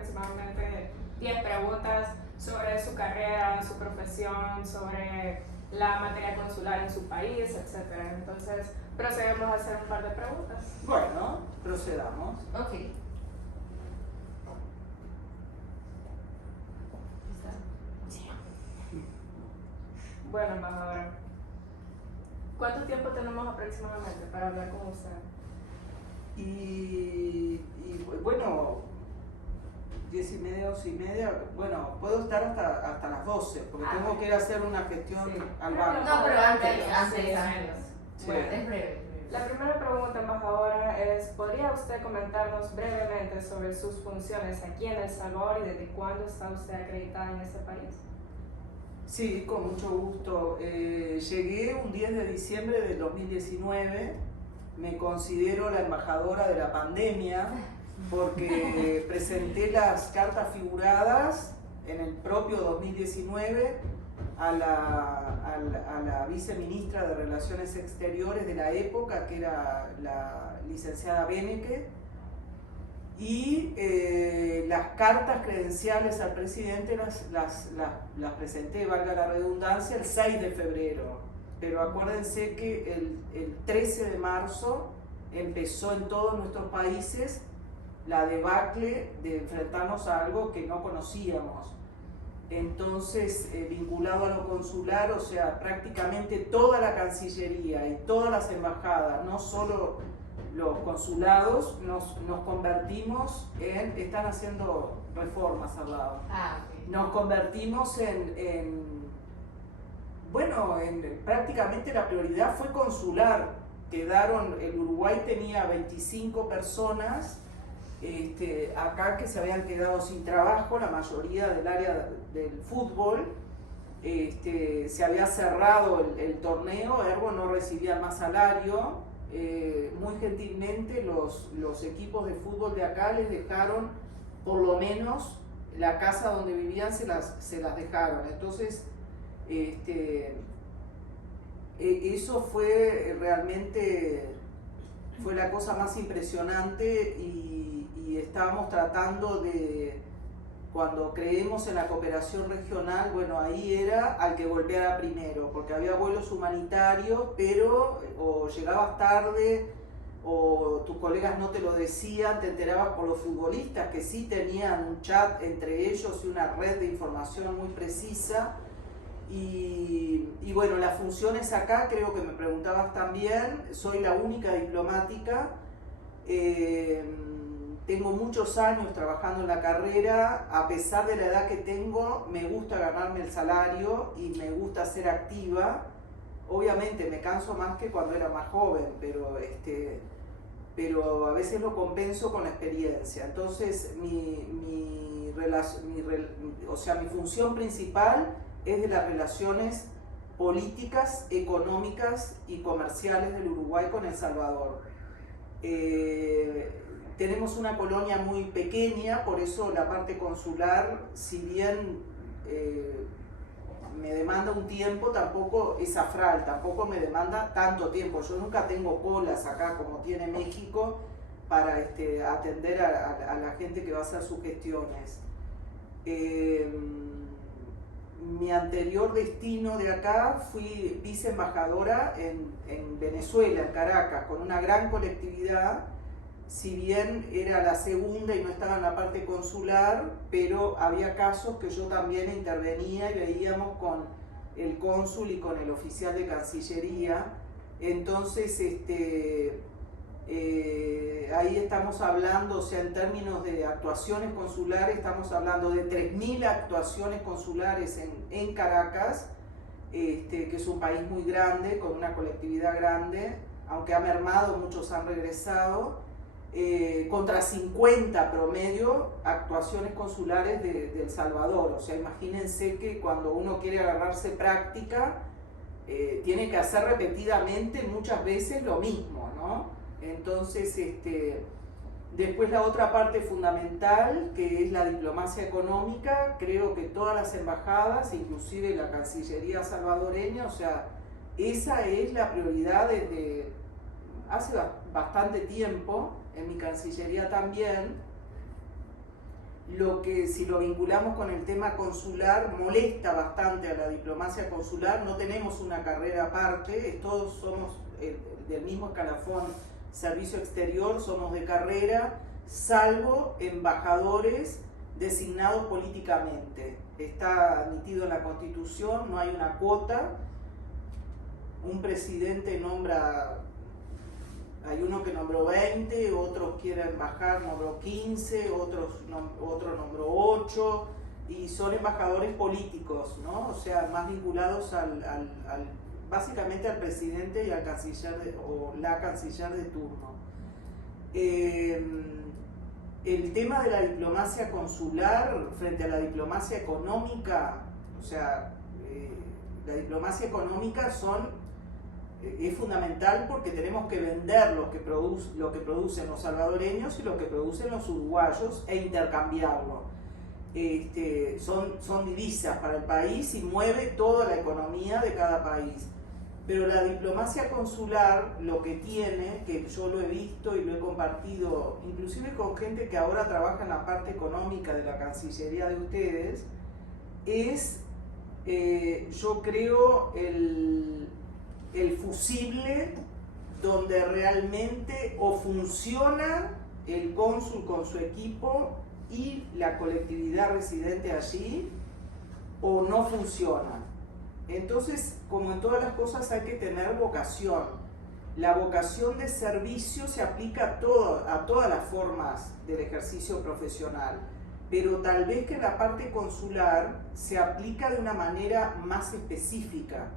aproximadamente 10 preguntas sobre su carrera, su profesión, sobre la materia consular en su país, etc. Entonces, procedemos a hacer un par de preguntas. Bueno, procedamos. Ok. Bueno, embajadora, ¿cuánto tiempo tenemos aproximadamente para hablar con usted? Y bueno, 10:30, 11:30, bueno, puedo estar hasta las 12, porque tengo que ir a hacer una gestión Sí. al banco. No, pero antes. Sí. Bueno, Es breve. la primera pregunta, embajadora, es: ¿podría usted comentarnos brevemente sobre sus funciones aquí en El Salvador y desde cuándo está usted acreditada en este país? Sí, con mucho gusto. Llegué un 10 de diciembre del 2019, me considero la embajadora de la pandemia porque presenté las cartas figuradas en el propio 2019 a la viceministra de Relaciones Exteriores de la época, que era la licenciada Beneke, y las cartas credenciales al presidente las presenté, valga la redundancia, el 6 de febrero. Pero acuérdense que el 13 de marzo empezó en todos nuestros países la debacle de enfrentarnos a algo que no conocíamos. Entonces, vinculado a lo consular, o sea, prácticamente toda la Cancillería y todas las embajadas, no solo los consulados, nos convertimos están haciendo reformas al lado. Ok. Nos convertimos prácticamente la prioridad fue consular. El Uruguay tenía 25 personas acá que se habían quedado sin trabajo, la mayoría del área del fútbol. Se había cerrado el torneo, ergo no recibían más salario. Muy gentilmente los equipos de fútbol de acá les dejaron por lo menos la casa donde vivían, se las dejaron. Entonces eso fue realmente la cosa más impresionante y estábamos tratando de, cuando creemos en la cooperación regional, bueno, ahí era al que golpeara primero, porque había vuelos humanitarios, pero o llegabas tarde o tus colegas no te lo decían, te enterabas por los futbolistas que sí tenían un chat entre ellos y una red de información muy precisa. Y bueno, las funciones acá, creo que me preguntabas también, soy la única diplomática. Tengo muchos años trabajando en la carrera, a pesar de la edad que tengo, me gusta ganarme el salario y me gusta ser activa. Obviamente me canso más que cuando era más joven, pero a veces lo compenso con la experiencia. Entonces mi función principal es de las relaciones políticas, económicas y comerciales del Uruguay con El Salvador. Tenemos una colonia muy pequeña, por eso la parte consular, si bien me demanda un tiempo, tampoco es afral, tampoco me demanda tanto tiempo. Yo nunca tengo colas acá como tiene México para atender a la gente que va a hacer sus gestiones. Mi anterior destino de acá, fui viceembajadora en Venezuela, en Caracas, con una gran colectividad. Si bien era la segunda y no estaba en la parte consular, pero había casos que yo también intervenía y veíamos con el cónsul y con el oficial de Cancillería. Entonces, ahí estamos hablando, o sea, en términos de actuaciones consulares, estamos hablando de 3.000 actuaciones consulares en Caracas, que es un país muy grande, con una colectividad grande, aunque ha mermado, muchos han regresado. Contra 50 promedio actuaciones consulares de El Salvador. O sea, imagínense que cuando uno quiere agarrarse práctica, tiene que hacer repetidamente muchas veces lo mismo, ¿no? Entonces, después la otra parte fundamental, que es la diplomacia económica, creo que todas las embajadas, inclusive la Cancillería salvadoreña, o sea, esa es la prioridad desde hace bastante tiempo, en mi Cancillería también. lo que, si lo vinculamos con el tema consular, molesta bastante a la diplomacia consular. No tenemos una carrera aparte, todos somos del mismo escalafón, servicio exterior, somos de carrera, salvo embajadores designados políticamente. Está admitido en la Constitución, no hay una cuota. Un presidente nombra, hay uno que nombró 20, otros quieren bajar, nombró 15, otro nombró 8, y son embajadores políticos, ¿no? O sea, más vinculados básicamente al presidente y al canciller o la canciller de turno. El tema de la diplomacia consular frente a la diplomacia económica, o sea, la diplomacia económica es fundamental porque tenemos que vender lo que producen los salvadoreños y lo que producen los uruguayos e intercambiarlo. Son divisas para el país y mueve toda la economía de cada país. Pero la diplomacia consular lo que tiene, que yo lo he visto y lo he compartido, inclusive con gente que ahora trabaja en la parte económica de la Cancillería de ustedes, es, yo creo, el fusible donde realmente o funciona el cónsul con su equipo y la colectividad residente allí, o no funciona. Entonces, como en todas las cosas, hay que tener vocación. La vocación de servicio se aplica a todas las formas del ejercicio profesional, pero tal vez que en la parte consular se aplica de una manera más específica.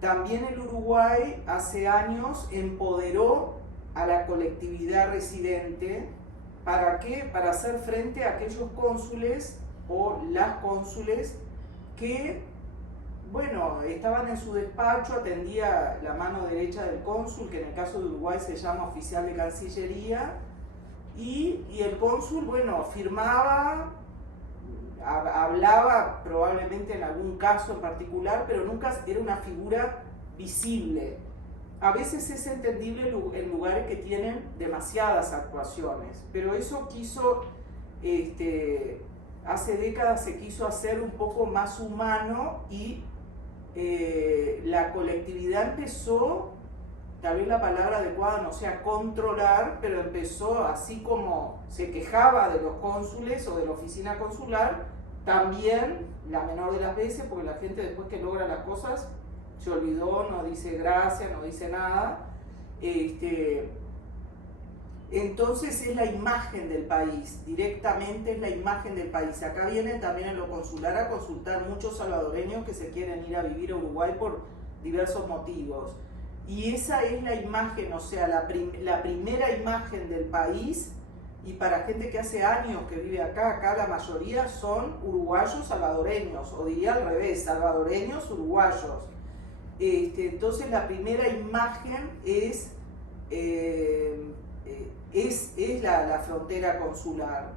También el Uruguay hace años empoderó a la colectividad residente. ¿Para qué? Para hacer frente a aquellos cónsules o las cónsules que, bueno, estaban en su despacho, atendía la mano derecha del cónsul, que en el caso de Uruguay se llama oficial de Cancillería, y el cónsul, bueno, firmaba, hablaba probablemente en algún caso en particular, pero nunca era una figura visible. A veces es entendible en lugares que tienen demasiadas actuaciones, pero eso hace décadas se quiso hacer un poco más humano y la colectividad empezó, tal vez la palabra adecuada no sea controlar, pero empezó, así como se quejaba de los cónsules o de la oficina consular, también, la menor de las veces, porque la gente después que logra las cosas se olvidó, no dice gracias, no dice nada. Entonces es la imagen del país, directamente es la imagen del país. Acá vienen también en lo consular a consultar muchos salvadoreños que se quieren ir a vivir a Uruguay por diversos motivos. Y esa es la imagen, o sea, la primera imagen del país. Y para gente que hace años que vive acá la mayoría son uruguayos salvadoreños, o diría al revés, salvadoreños uruguayos. Entonces la primera imagen es la frontera consular.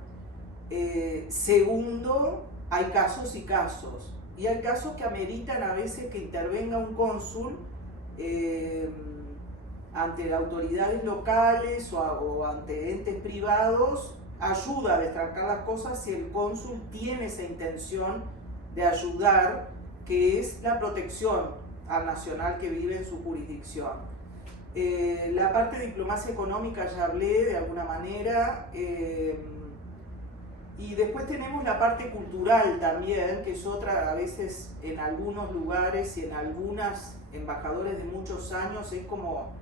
Segundo, hay casos y casos. Y hay casos que ameritan a veces que intervenga un cónsul ante las autoridades locales o ante entes privados, ayuda a destrancar las cosas si el cónsul tiene esa intención de ayudar, que es la protección al nacional que vive en su jurisdicción. La parte de diplomacia económica ya hablé de alguna manera, y después tenemos la parte cultural también, que es otra, a veces en algunos lugares y en algunas embajadores de muchos años es como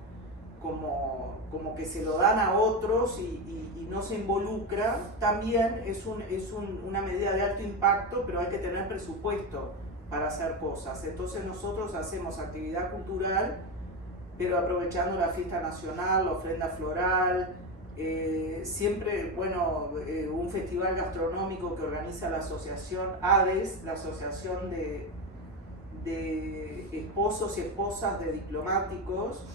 que se lo dan a otros y no se involucra. También es una medida de alto impacto, pero hay que tener presupuesto para hacer cosas. Entonces nosotros hacemos actividad cultural, pero aprovechando la fiesta nacional, la ofrenda floral, siempre, bueno, un festival gastronómico que organiza la asociación ADES, la asociación de esposos y esposas de diplomáticos,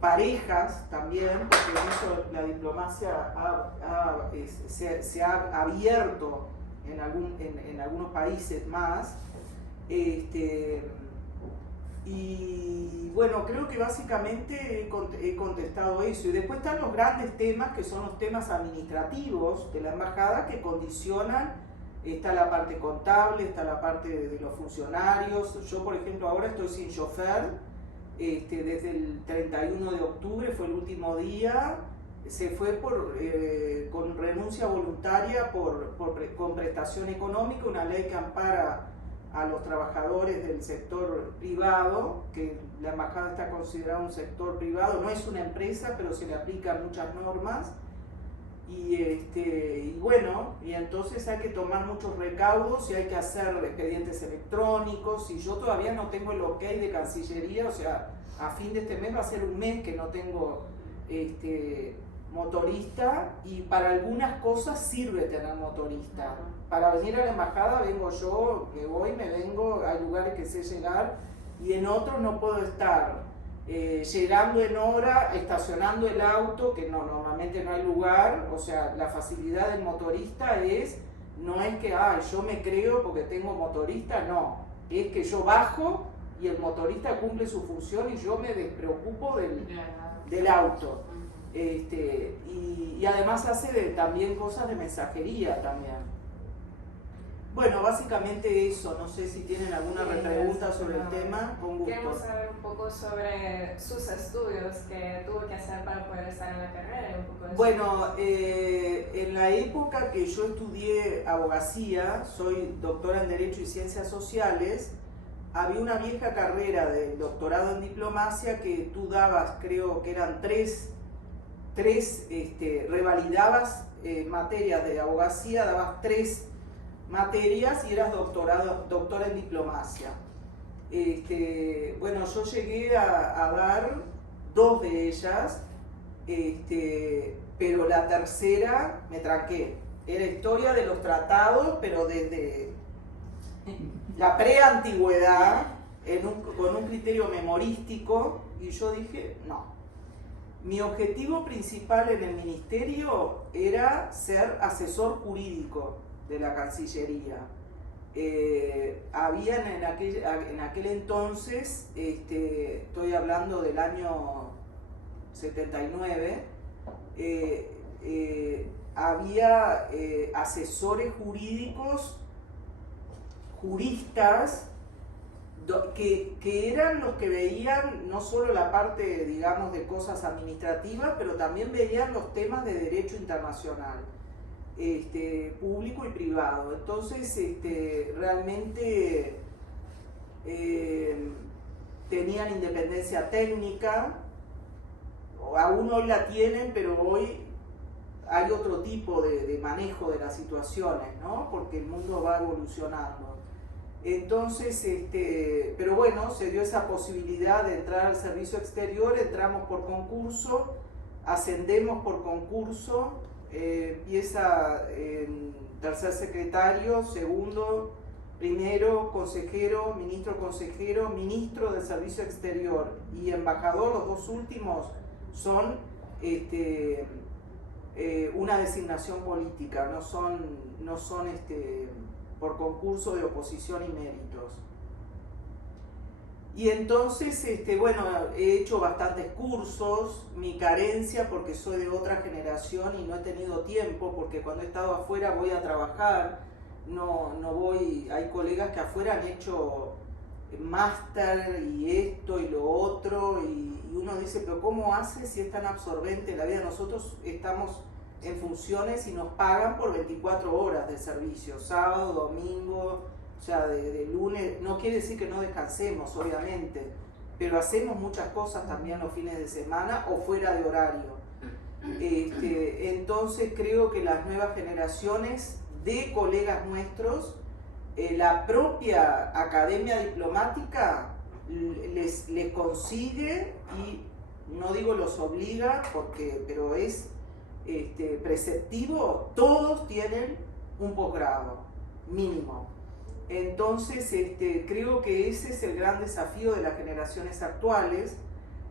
parejas también, porque eso, la diplomacia se ha abierto en algunos países más, Y bueno, creo que básicamente he contestado eso. Y después están los grandes temas, que son los temas administrativos de la embajada, que condicionan. Está la parte contable, está la parte de los funcionarios. Yo, por ejemplo, ahora estoy sin chofer. Desde el 31 de octubre fue el último día. Se fue con renuncia voluntaria con prestación económica, una ley que ampara a los trabajadores del sector privado, que la embajada está considerada un sector privado, no es una empresa, pero se le aplican muchas normas. Y bueno, y entonces hay que tomar muchos recaudos y hay que hacer expedientes electrónicos, y yo todavía no tengo el ok de Cancillería, o sea, a fin de este mes va a ser un mes que no tengo motorista, y para algunas cosas sirve tener motorista. Para venir a la embajada vengo yo, me voy, me vengo, hay lugares que sé llegar, y en otros no puedo estar llegando en hora, estacionando el auto, que normalmente no hay lugar. O sea, la facilidad del motorista no es que yo me creo porque tengo motorista, no, es que yo bajo y el motorista cumple su función y yo me despreocupo del auto. Y además hace también cosas de mensajería también. Bueno, básicamente eso. No sé si tienen alguna pregunta sobre el tema, con gusto. Queremos saber un poco sobre sus estudios que tuvo que hacer para poder estar en la carrera. Y un poco de bueno, en la época que yo estudié abogacía, soy doctora en Derecho y Ciencias Sociales, había una vieja carrera de doctorado en diplomacia que tú dabas, creo que eran tres revalidabas materias de abogacía, dabas 3 materias y eras doctora en diplomacia. Bueno, yo llegué a dar 2 de ellas, pero la tercera me tranqué. Era historia de los tratados, pero desde la preantigüedad, con un criterio memorístico, y yo dije, no. Mi objetivo principal en el ministerio era ser asesor jurídico de la Cancillería. Habían en aquel entonces, estoy hablando del año 79, había asesores jurídicos, juristas, que eran los que veían no solo la parte, digamos, de cosas administrativas, pero también veían los temas de derecho internacional, público y privado. Entonces, realmente tenían independencia técnica, aún hoy la tienen, pero hoy hay otro tipo de manejo de las situaciones, ¿no? Porque el mundo va evolucionando. Entonces, pero bueno, se dio esa posibilidad de entrar al servicio exterior, entramos por concurso, ascendemos por concurso, empieza tercer secretario, segundo, primero, consejero, ministro del servicio exterior y embajador. Los 2 últimos son una designación política, no son por concurso de oposición y méritos. Y entonces, bueno, he hecho bastantes cursos. Mi carencia, porque soy de otra generación y no he tenido tiempo, porque cuando he estado afuera voy a trabajar, no voy. Hay colegas que afuera han hecho máster y esto y lo otro, y uno dice, pero ¿cómo hace si es tan absorbente la vida? Nosotros estamos en funciones y nos pagan por 24 horas de servicio, sábado, domingo, o sea, de lunes. No quiere decir que no descansemos, obviamente, pero hacemos muchas cosas también los fines de semana o fuera de horario. Entonces creo que las nuevas generaciones de colegas nuestros, la propia academia diplomática les consigue, y no digo los obliga, pero es preceptivo, todos tienen un posgrado mínimo. Entonces creo que ese es el gran desafío de las generaciones actuales.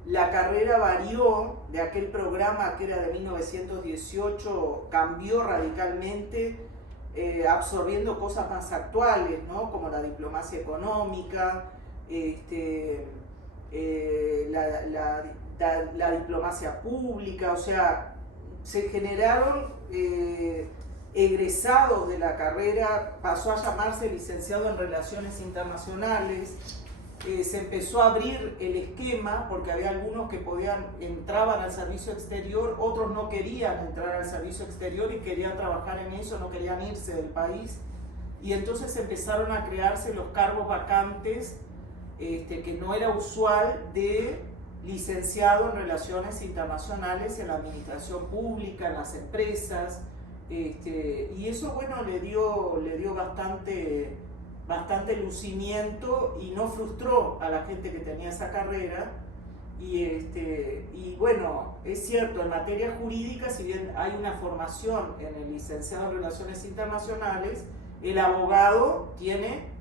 La carrera varió de aquel programa que era de 1918, cambió radicalmente, absorbiendo cosas más actuales, ¿no? Como la diplomacia económica, la diplomacia pública, o sea, se generaron egresados de la carrera, pasó a llamarse licenciado en Relaciones Internacionales, se empezó a abrir el esquema porque había algunos que entraban al servicio exterior, otros no querían entrar al servicio exterior y querían trabajar en eso, no querían irse del país, y entonces empezaron a crearse los cargos vacantes, que no era usual, de licenciado en Relaciones Internacionales en la administración pública, en las empresas, y eso, bueno, le dio bastante lucimiento y no frustró a la gente que tenía esa carrera. Y bueno, es cierto, en materia jurídica, si bien hay una formación en el licenciado en Relaciones Internacionales, el abogado tiene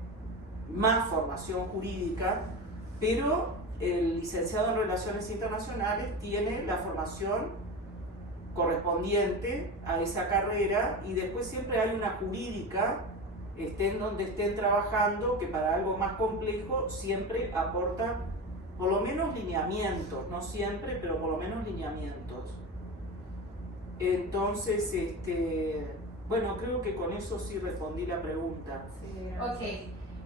más formación jurídica, pero el licenciado en Relaciones Internacionales tiene la formación correspondiente a esa carrera, y después siempre hay una jurídica, estén donde estén trabajando, que para algo más complejo siempre aporta por lo menos lineamientos, no siempre, pero por lo menos lineamientos. Entonces, bueno, creo que con eso sí respondí la pregunta. Sí, Ok,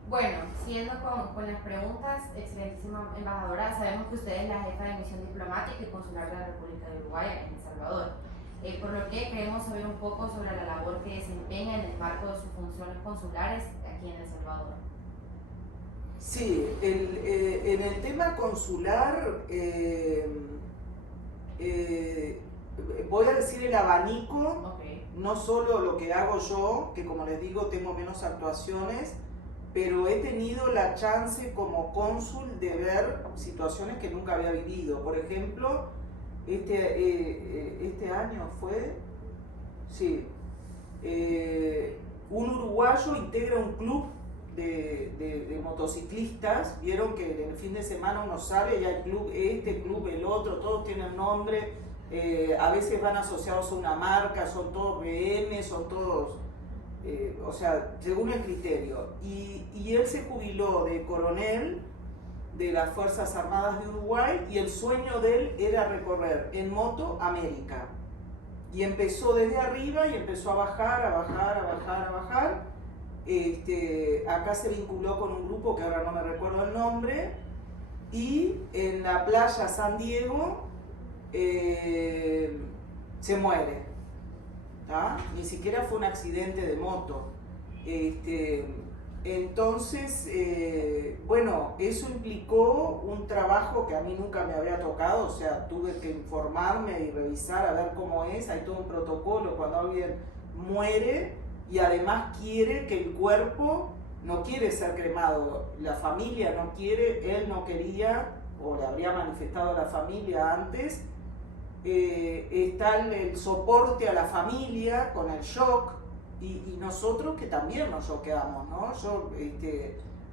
bueno, siguiendo con las preguntas, excelentísima embajadora, sabemos que usted es la jefa de misión diplomática y consular de la República de Uruguay en El Salvador, por lo que queremos saber un poco sobre la labor que desempeña en el marco de sus funciones consulares aquí en El Salvador. Sí, en el tema consular, voy a decir el abanico, Okay. no solo lo que hago yo, que como les digo tengo menos actuaciones, pero he tenido la chance como cónsul de ver situaciones que nunca había vivido. Por ejemplo, este año fue, sí, un uruguayo integra un club de motociclistas. Vieron que en el fin de semana uno sale y hay club club el otro, todos tienen nombre, a veces van asociados a una marca, son todos BM, son todos, o sea, según el criterio. Y él se jubiló de coronel de las Fuerzas Armadas de Uruguay, y el sueño de él era recorrer en moto América. Y empezó desde arriba y empezó a bajar, a bajar, a bajar, a bajar. Acá se vinculó con un grupo que ahora no me recuerdo el nombre, y en la playa San Diego se muere. ¿Ah? Ni siquiera fue un accidente de moto. Entonces, bueno, eso implicó un trabajo que a mí nunca me había tocado, o sea, tuve que informarme y revisar a ver cómo es. Hay todo un protocolo cuando alguien muere y además quiere que el cuerpo, no quiere ser cremado, la familia no quiere, él no quería, o le habría manifestado a la familia antes. Está el soporte a la familia con el shock, y nosotros que también nos choqueamos, ¿no? Yo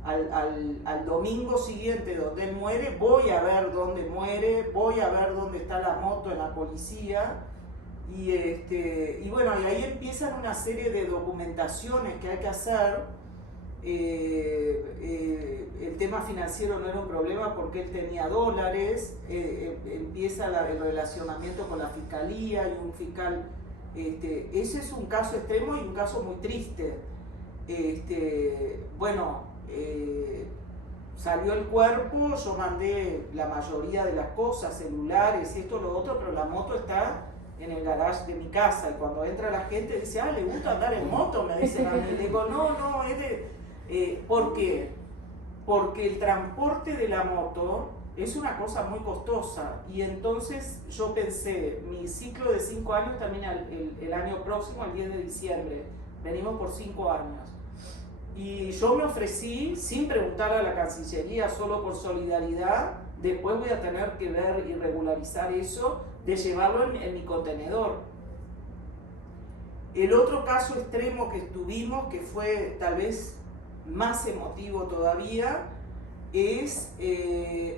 al domingo siguiente donde él muere, voy a ver dónde muere, voy a ver dónde está la moto en la policía, y bueno, y ahí empiezan una serie de documentaciones que hay que hacer. El tema financiero no era un problema porque él tenía dólares. Empieza el relacionamiento con la fiscalía y un fiscal. Ese es un caso extremo y un caso muy triste. Bueno, salió el cuerpo, yo mandé la mayoría de las cosas, celulares, esto, lo otro, pero la moto está en el garage de mi casa, y cuando entra la gente dice, ah, ¿le gusta andar en moto? Me dicen a mí. Le digo, no, es de... ¿Por qué? Porque el transporte de la moto es una cosa muy costosa, y entonces yo pensé, mi ciclo de 5 años termina el año próximo, el 10 de diciembre, venimos por 5 años, y yo me ofrecí, sin preguntar a la Cancillería, solo por solidaridad, después voy a tener que ver y regularizar eso, de llevarlo en mi contenedor. El otro caso extremo que tuvimos, que fue tal vez más emotivo todavía, es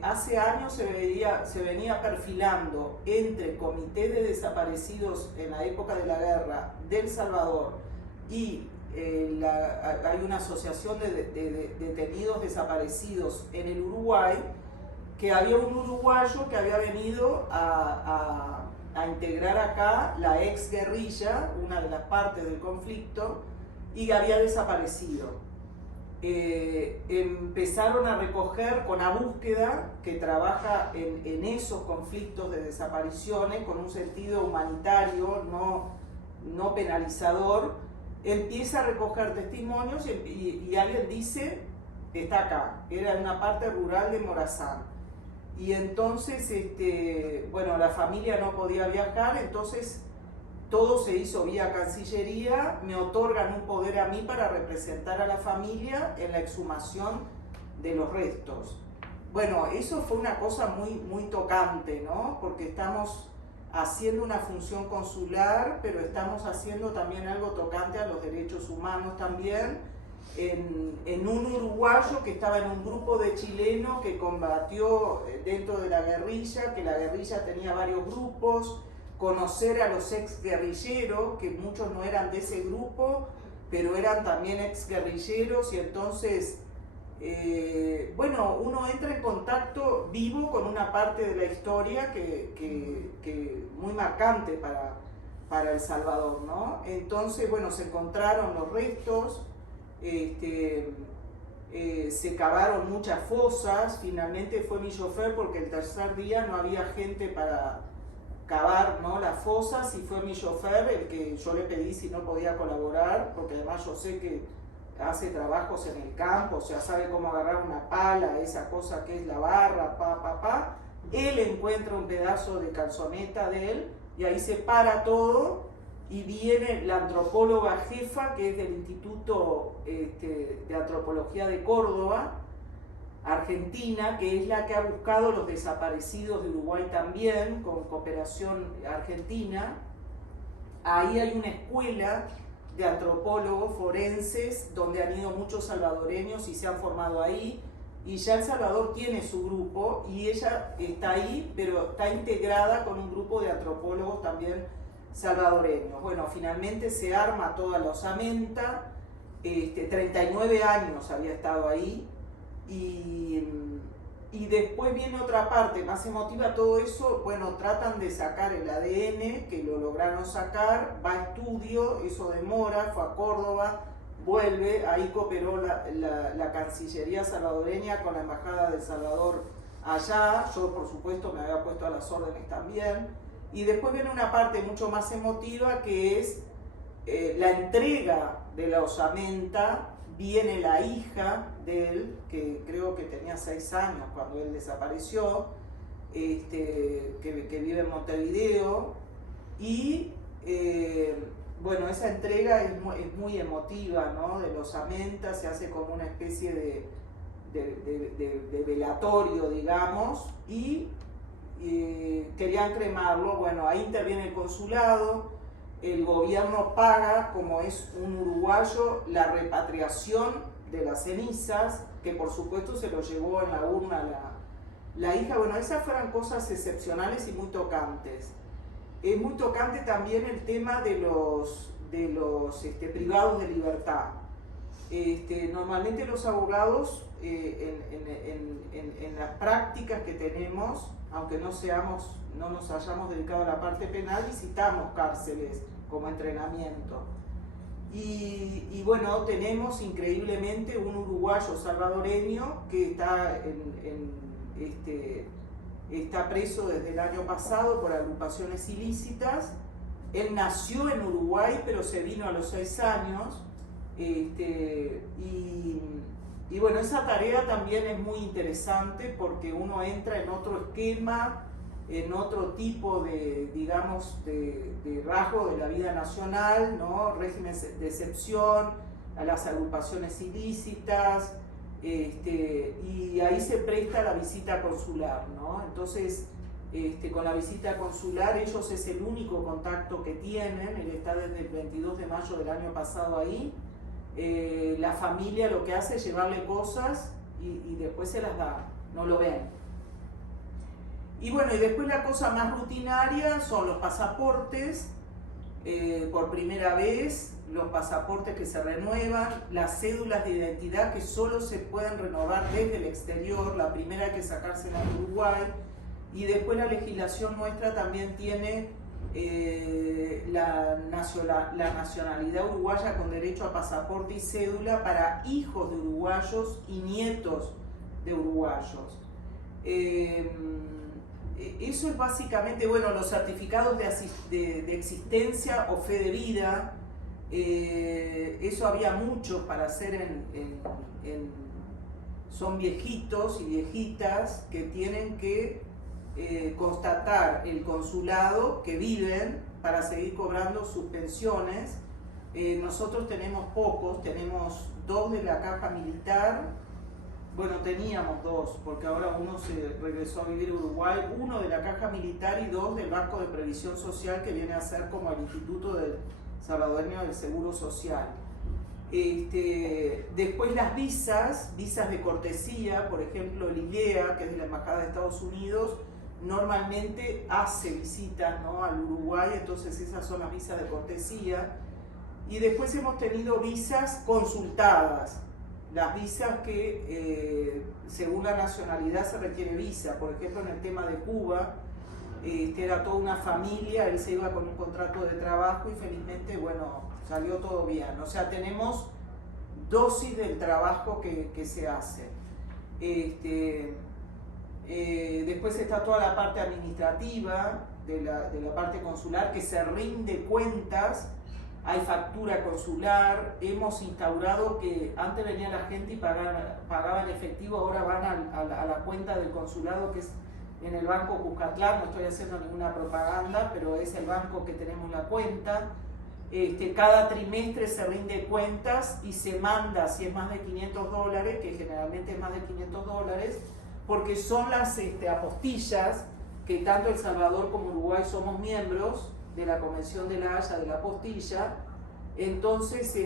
hace años se venía perfilando entre el Comité de Desaparecidos en la época de la guerra de El Salvador y hay una asociación de detenidos desaparecidos en el Uruguay, que había un uruguayo que había venido a integrar acá la ex guerrilla, una de las partes del conflicto, y había desaparecido. Empezaron a recoger con la búsqueda, que trabaja en esos conflictos de desapariciones con un sentido humanitario, no penalizador, empieza a recoger testimonios y alguien dice, está acá, era en una parte rural de Morazán. Y entonces, bueno, la familia no podía viajar, entonces todo se hizo vía Cancillería, me otorgan un poder a mí para representar a la familia en la exhumación de los restos. Bueno, eso fue una cosa muy tocante, ¿no? Porque estamos haciendo una función consular, pero estamos haciendo también algo tocante a los derechos humanos también, en un uruguayo que estaba en un grupo de chilenos que combatió dentro de la guerrilla, que la guerrilla tenía varios grupos, conocer a los ex guerrilleros, que muchos no eran de ese grupo, pero eran también ex guerrilleros, y entonces, bueno, uno entra en contacto vivo con una parte de la historia que muy marcante para El Salvador, ¿no? Entonces, bueno, se encontraron los restos, se cavaron muchas fosas, finalmente fue mi chofer porque el tercer día no había gente para cavar, ¿no?, las fosas, y fue mi chofer el que yo le pedí si no podía colaborar, porque además yo sé que hace trabajos en el campo, o sea, sabe cómo agarrar una pala, esa cosa que es la barra, Él encuentra un pedazo de calzoneta de él y ahí se para todo y viene la antropóloga jefa, que es del Instituto de Antropología de Córdoba, Argentina, que es la que ha buscado los desaparecidos de Uruguay también, con cooperación argentina. Ahí hay una escuela de antropólogos forenses donde han ido muchos salvadoreños y se han formado ahí, y ya El Salvador tiene su grupo y ella está ahí, pero está integrada con un grupo de antropólogos también salvadoreños. Bueno, finalmente se arma toda la osamenta, 39 años había estado ahí. Y después viene otra parte más emotiva, todo eso, bueno, tratan de sacar el ADN, que lo lograron sacar, va a estudio, eso demora, fue a Córdoba, vuelve, ahí cooperó la Cancillería salvadoreña con la Embajada de El Salvador allá, yo por supuesto me había puesto a las órdenes también, y después viene una parte mucho más emotiva que es la entrega de la osamenta. Viene la hija de él, que creo que tenía 6 años cuando él desapareció, que vive en Montevideo, y bueno, esa entrega es muy emotiva, ¿no? De los osamenta, se hace como una especie de velatorio, digamos, y querían cremarlo. Bueno, ahí interviene el consulado. El gobierno paga, como es un uruguayo, la repatriación de las cenizas, que por supuesto se lo llevó en la urna la hija. Bueno, esas fueron cosas excepcionales y muy tocantes. Es muy tocante también el tema de los privados de libertad. Normalmente los abogados, en las prácticas que tenemos, aunque no nos hayamos dedicado a la parte penal, visitamos cárceles como entrenamiento. Y bueno, tenemos increíblemente un uruguayo salvadoreño que está preso desde el año pasado por agrupaciones ilícitas. Él nació en Uruguay, pero se vino a los 6 años. Y bueno, esa tarea también es muy interesante porque uno entra en otro esquema, en otro tipo de, digamos, de rasgo de la vida nacional, ¿no? Régimen de excepción, a las agrupaciones ilícitas, y ahí se presta la visita consular, ¿no? Entonces, con la visita consular, ellos es el único contacto que tienen. Él está desde el 22 de mayo del año pasado ahí. La familia lo que hace es llevarle cosas y después se las da, no lo ven. Y bueno, y después la cosa más rutinaria son los pasaportes. por primera vez, los pasaportes que se renuevan, las cédulas de identidad que solo se pueden renovar desde el exterior, la primera hay que sacársela en Uruguay, y después la legislación nuestra también tiene la nacionalidad uruguaya con derecho a pasaporte y cédula para hijos de uruguayos y nietos de uruguayos. Eso es básicamente, bueno, los certificados de existencia o fe de vida, eso había muchos para hacer son viejitos y viejitas que tienen que constatar el consulado que viven para seguir cobrando sus pensiones. Nosotros tenemos pocos, tenemos 2 de la Caja Militar. Bueno, teníamos 2, porque ahora uno se regresó a vivir a Uruguay, 1 de la Caja Militar y 2 del Banco de Previsión Social, que viene a ser como el Instituto del Salvadoreño del Seguro Social. Después las visas de cortesía, por ejemplo el ILEA, que es de la Embajada de Estados Unidos, normalmente hace visitas, ¿no?, al Uruguay, entonces esas son las visas de cortesía. Y después hemos tenido visas consultadas. Las visas que según la nacionalidad se requiere visa, por ejemplo en el tema de Cuba, era toda una familia, él se iba con un contrato de trabajo y felizmente, bueno, salió todo bien. O sea, tenemos dosis del trabajo que se hace. Después está toda la parte administrativa de la parte consular, que se rinde cuentas. Hay factura consular, hemos instaurado que antes venía la gente y pagaba en efectivo, ahora van a la cuenta del consulado, que es en el Banco Cuscatlán, no estoy haciendo ninguna propaganda, pero es el banco que tenemos la cuenta. Cada trimestre se rinde cuentas y se manda, si es más de $500, que generalmente es más de $500, porque son las apostillas que tanto El Salvador como Uruguay somos miembros de la Convención de la Haya de la Apostilla. Entonces,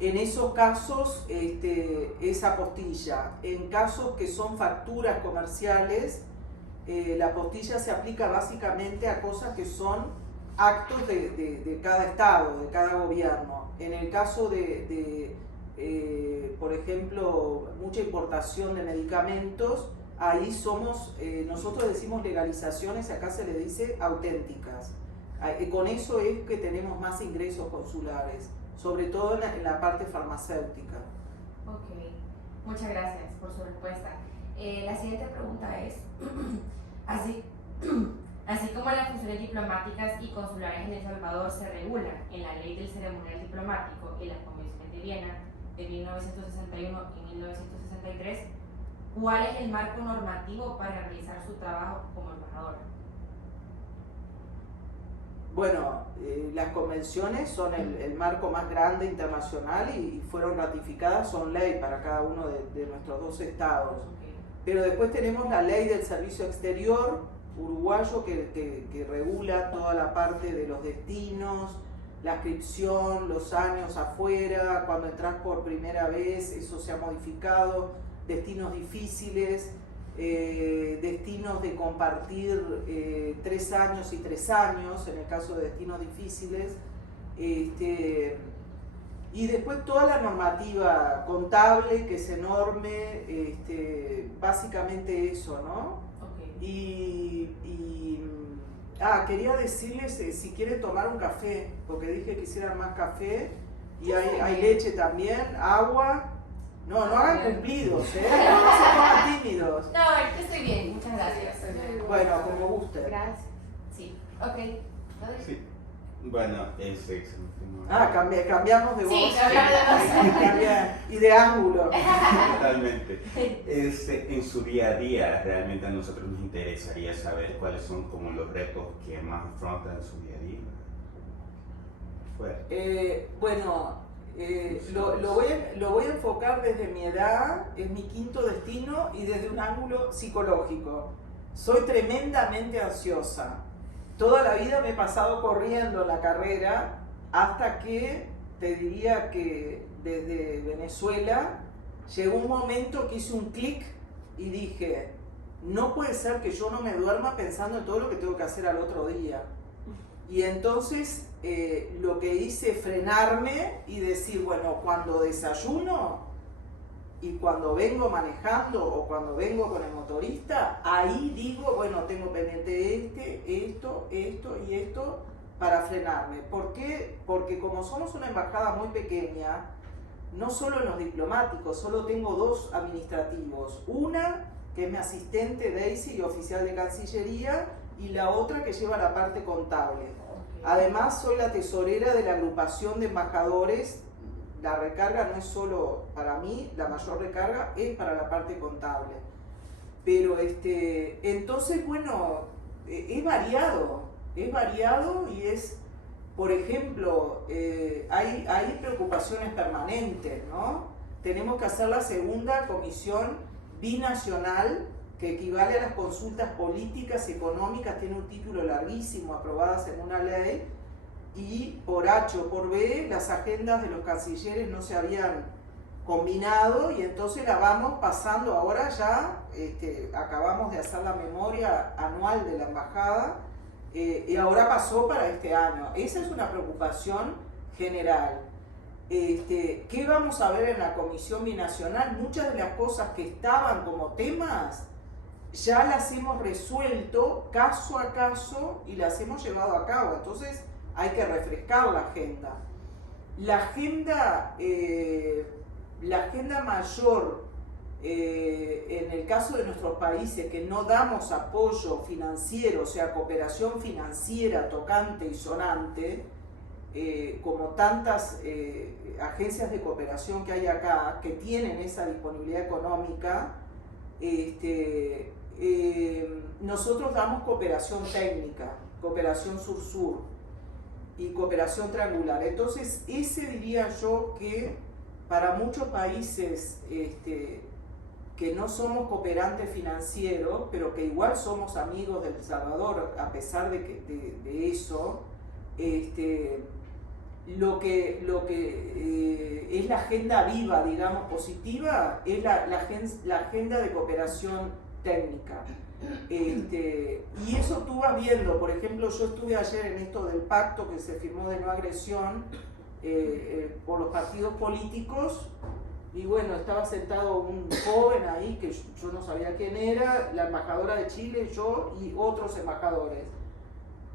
en esos casos es apostilla. En casos que son facturas comerciales, la apostilla se aplica básicamente a cosas que son actos de cada estado, de cada gobierno. En el caso por ejemplo, mucha importación de medicamentos, ahí somos, nosotros decimos legalizaciones, acá se le dice auténticas. Con eso es que tenemos más ingresos consulares, sobre todo en la parte farmacéutica. Ok, muchas gracias por su respuesta. La siguiente pregunta es, así como las funciones diplomáticas y consulares en El Salvador se regulan en la Ley del Ceremonial Diplomático y las Convenciones de Viena de 1961 y 1963, ¿cuál es el marco normativo para realizar su trabajo como embajadora? Bueno, las convenciones son el marco más grande internacional y fueron ratificadas, son ley para cada uno de nuestros 2 estados. Okay. Pero después tenemos la ley del servicio exterior uruguayo que regula toda la parte de los destinos, la inscripción, los años afuera, cuando entras por primera vez, eso se ha modificado, destinos difíciles, destinos de compartir 3 años y 3 años, en el caso de destinos difíciles, y después toda la normativa contable que es enorme, básicamente eso, ¿no? Okay. Quería decirles si quieren tomar un café, porque dije que hicieran más café, y hay leche también, agua. No hagan cumplidos, no se pongan tímidos. No, yo estoy bien, muchas gracias. Bueno, como guste. Gracias. Sí, ok. Sí. Bueno, Cambiamos de voz. Sí, cambiamos de voz. Y de ángulo. Totalmente. En su día a día, realmente a nosotros nos interesaría saber cuáles son como los retos que más afrontan en su día a día. Lo voy a enfocar desde mi edad, es mi 5.º destino, y desde un ángulo psicológico. Soy tremendamente ansiosa. Toda la vida me he pasado corriendo en la carrera, hasta que te diría que desde Venezuela llegó un momento que hice un clic y dije, no puede ser que yo no me duerma pensando en todo lo que tengo que hacer al otro día. Y entonces lo que hice es frenarme y decir, bueno, cuando desayuno y cuando vengo manejando o cuando vengo con el motorista, ahí digo, bueno, tengo pendiente esto y esto para frenarme. ¿Por qué? Porque como somos una embajada muy pequeña, no solo en los diplomáticos, solo tengo 2 administrativos. Una, que es mi asistente Daisy y oficial de Cancillería, y la otra que lleva la parte contable. Además, soy la tesorera de la agrupación de embajadores. La recarga no es solo para mí, la mayor recarga es para la parte contable. Pero entonces, bueno, es variado y es, por ejemplo, hay preocupaciones permanentes, ¿no? Tenemos que hacer la segunda comisión binacional, que equivale a las consultas políticas y económicas, tiene un título larguísimo, aprobadas en una ley, y por H o por B las agendas de los cancilleres no se habían combinado y entonces la vamos pasando. Ahora ya acabamos de hacer la memoria anual de la embajada y ahora pasó para este año. Esa es una preocupación general. ¿Qué vamos a ver en la comisión binacional? Muchas de las cosas que estaban como temas ya las hemos resuelto caso a caso y las hemos llevado a cabo. Entonces hay que refrescar la agenda. La agenda mayor, en el caso de nuestros países que no damos apoyo financiero, o sea, cooperación financiera tocante y sonante, como tantas agencias de cooperación que hay acá, que tienen esa disponibilidad económica, nosotros damos cooperación técnica, cooperación sur-sur y cooperación triangular. Entonces, ese diría yo que para muchos países que no somos cooperantes financieros, pero que igual somos amigos de El Salvador, a pesar de eso, lo que es la agenda viva, digamos, positiva, es la agenda de cooperación técnica. Y eso tú vas viendo, por ejemplo, yo estuve ayer en esto del pacto que se firmó de no agresión por los partidos políticos, y bueno, estaba sentado un joven ahí que yo no sabía quién era, la embajadora de Chile, yo y otros embajadores.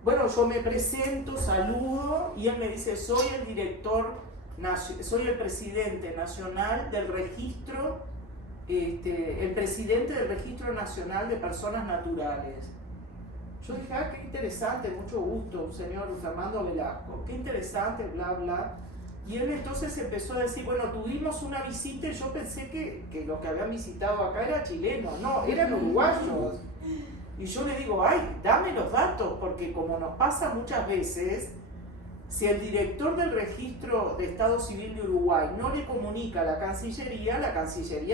Bueno, yo me presento, saludo, y él me dice, soy el presidente nacional del registro, el presidente del Registro Nacional de Personas Naturales. Yo dije, qué interesante, mucho gusto, señor Fernando Velasco, qué interesante, bla, bla. Y él entonces empezó a decir, bueno, tuvimos una visita y yo pensé que los que habían visitado acá eran chilenos, no, eran uruguayos. Y yo le digo, dame los datos, porque como nos pasa muchas veces, si el director del registro de Estado Civil de Uruguay no le comunica a la Cancillería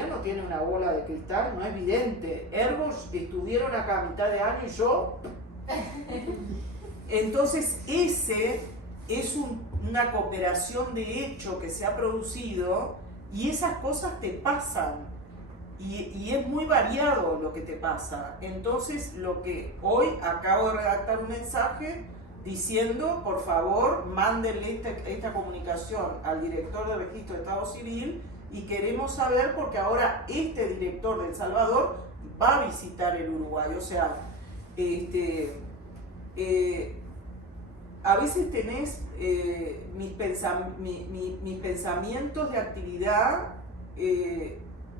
no tiene una bola de cristal, no es evidente. Ergo, estuvieron acá a mitad de año y yo. Entonces, ese es una cooperación de hecho que se ha producido y esas cosas te pasan. Y es muy variado lo que te pasa. Entonces, lo que hoy acabo de redactar un mensaje diciendo, por favor, mándenle esta comunicación al director del Registro de Estado Civil y queremos saber porque ahora este director de El Salvador va a visitar el Uruguay. O sea, a veces tenés mis pensamientos de actividad,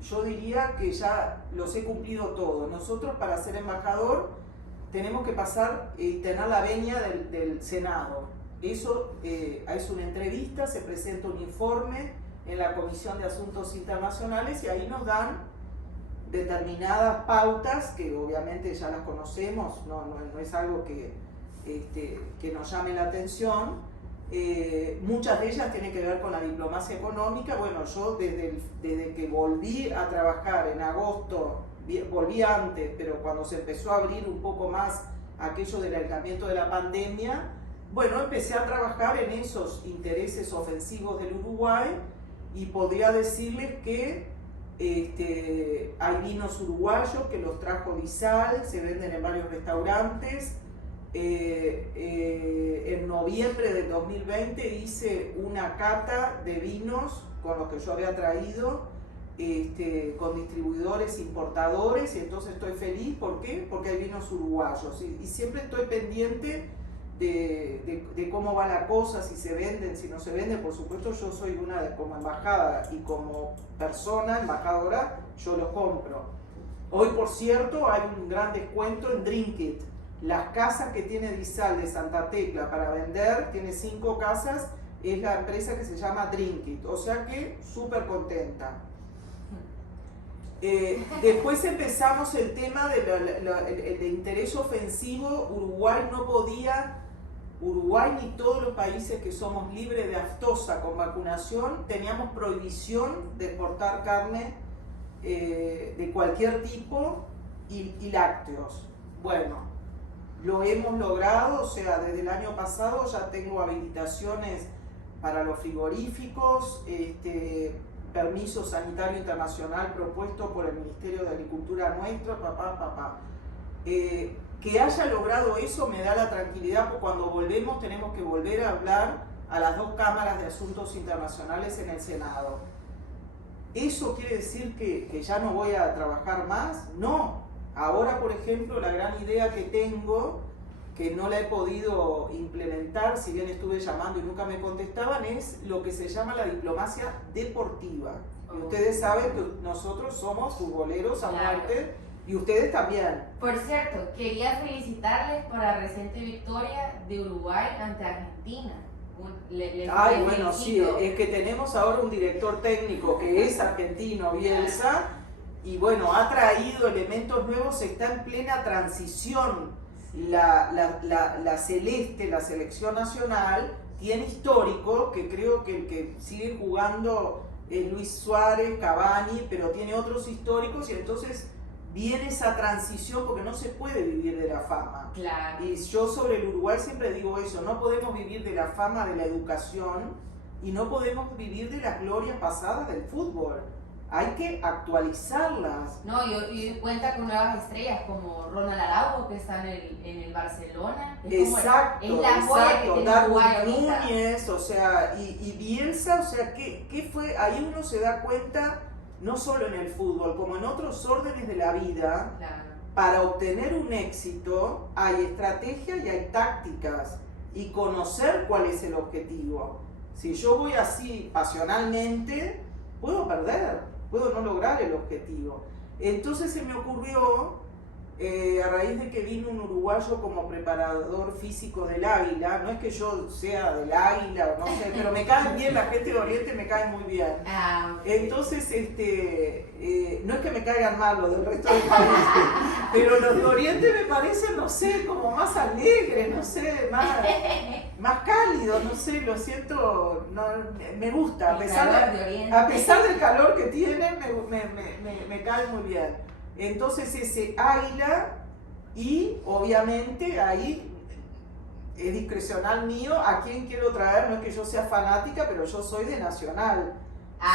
yo diría que ya los he cumplido todos. Nosotros para ser embajador tenemos que pasar y tener la venia del Senado. Eso es una entrevista, se presenta un informe en la Comisión de Asuntos Internacionales y ahí nos dan determinadas pautas que obviamente ya las conocemos, no es algo que nos llame la atención. Muchas de ellas tienen que ver con la diplomacia económica. Bueno, yo desde que volví a trabajar en agosto, volví antes, pero cuando se empezó a abrir un poco más aquello del aislamiento de la pandemia, bueno, empecé a trabajar en esos intereses ofensivos del Uruguay y podría decirles que hay vinos uruguayos que los trajo Disal, se venden en varios restaurantes. noviembre del 2020 hice una cata de vinos con los que yo había traído, con distribuidores, importadores, y entonces estoy feliz. ¿Por qué? Porque hay vinos uruguayos y siempre estoy pendiente de cómo va la cosa, si se venden, si no se venden. Por supuesto, yo soy como embajada y como persona embajadora, yo los compro. Hoy, por cierto, hay un gran descuento en Drinkit. Las casas que tiene Disal de Santa Tecla para vender, tiene 5 casas, es la empresa que se llama Drinkit, o sea que súper contenta. Después empezamos el tema de interés ofensivo. Uruguay ni todos los países que somos libres de aftosa con vacunación, teníamos prohibición de exportar carne de cualquier tipo y lácteos. Bueno, lo hemos logrado, o sea, desde el año pasado ya tengo habilitaciones para los frigoríficos, permiso sanitario internacional propuesto por el Ministerio de Agricultura nuestro, que haya logrado eso me da la tranquilidad, porque cuando volvemos tenemos que volver a hablar a las 2 cámaras de asuntos internacionales en el Senado. ¿Eso quiere decir que ya no voy a trabajar más? No. Ahora, por ejemplo, la gran idea que tengo, que no la he podido implementar, si bien estuve llamando y nunca me contestaban, es lo que se llama la diplomacia deportiva. Y ustedes saben que nosotros somos futboleros a muerte, y ustedes también. Por cierto, quería felicitarles por la reciente victoria de Uruguay ante Argentina. Ay, bueno, sí, es que tenemos ahora un director técnico que es argentino, Bielsa, y bueno, ha traído elementos nuevos, está en plena transición. La celeste, la selección nacional, tiene histórico, que creo que el que sigue jugando es Luis Suárez, Cavani, pero tiene otros históricos, y entonces viene esa transición, porque no se puede vivir de la fama. Claro. Y yo sobre el Uruguay siempre digo eso, no podemos vivir de la fama de la educación y no podemos vivir de las glorias pasadas del fútbol. Hay que actualizarlas. No, y cuenta con nuevas estrellas como Ronald Araujo, que está en el Barcelona. Exacto, es la joya que tiene Uruguay Darwin ahorita. Núñez, o sea, y Bielsa, o sea, ¿qué fue? Ahí uno se da cuenta, no solo en el fútbol, como en otros órdenes de la vida, Claro. para obtener un éxito hay estrategias y hay tácticas, y conocer cuál es el objetivo. Si yo voy así pasionalmente, puedo perder, puedo no lograr el objetivo. Entonces se me ocurrió, a raíz de que vino un uruguayo como preparador físico del Águila, no es que yo sea del Águila, no sé, pero me cae bien, la gente de Oriente me cae muy bien. Entonces, no es que me caigan mal los del resto del país, pero los de Oriente me parecen, no sé, como más alegres, no sé, más cálidos, no sé, lo siento, no, me gusta, a pesar del calor que tienen, me cae muy bien. Entonces ese Águila, y obviamente ahí es discrecional mío a quién quiero traer, no es que yo sea fanática, pero yo soy de Nacional.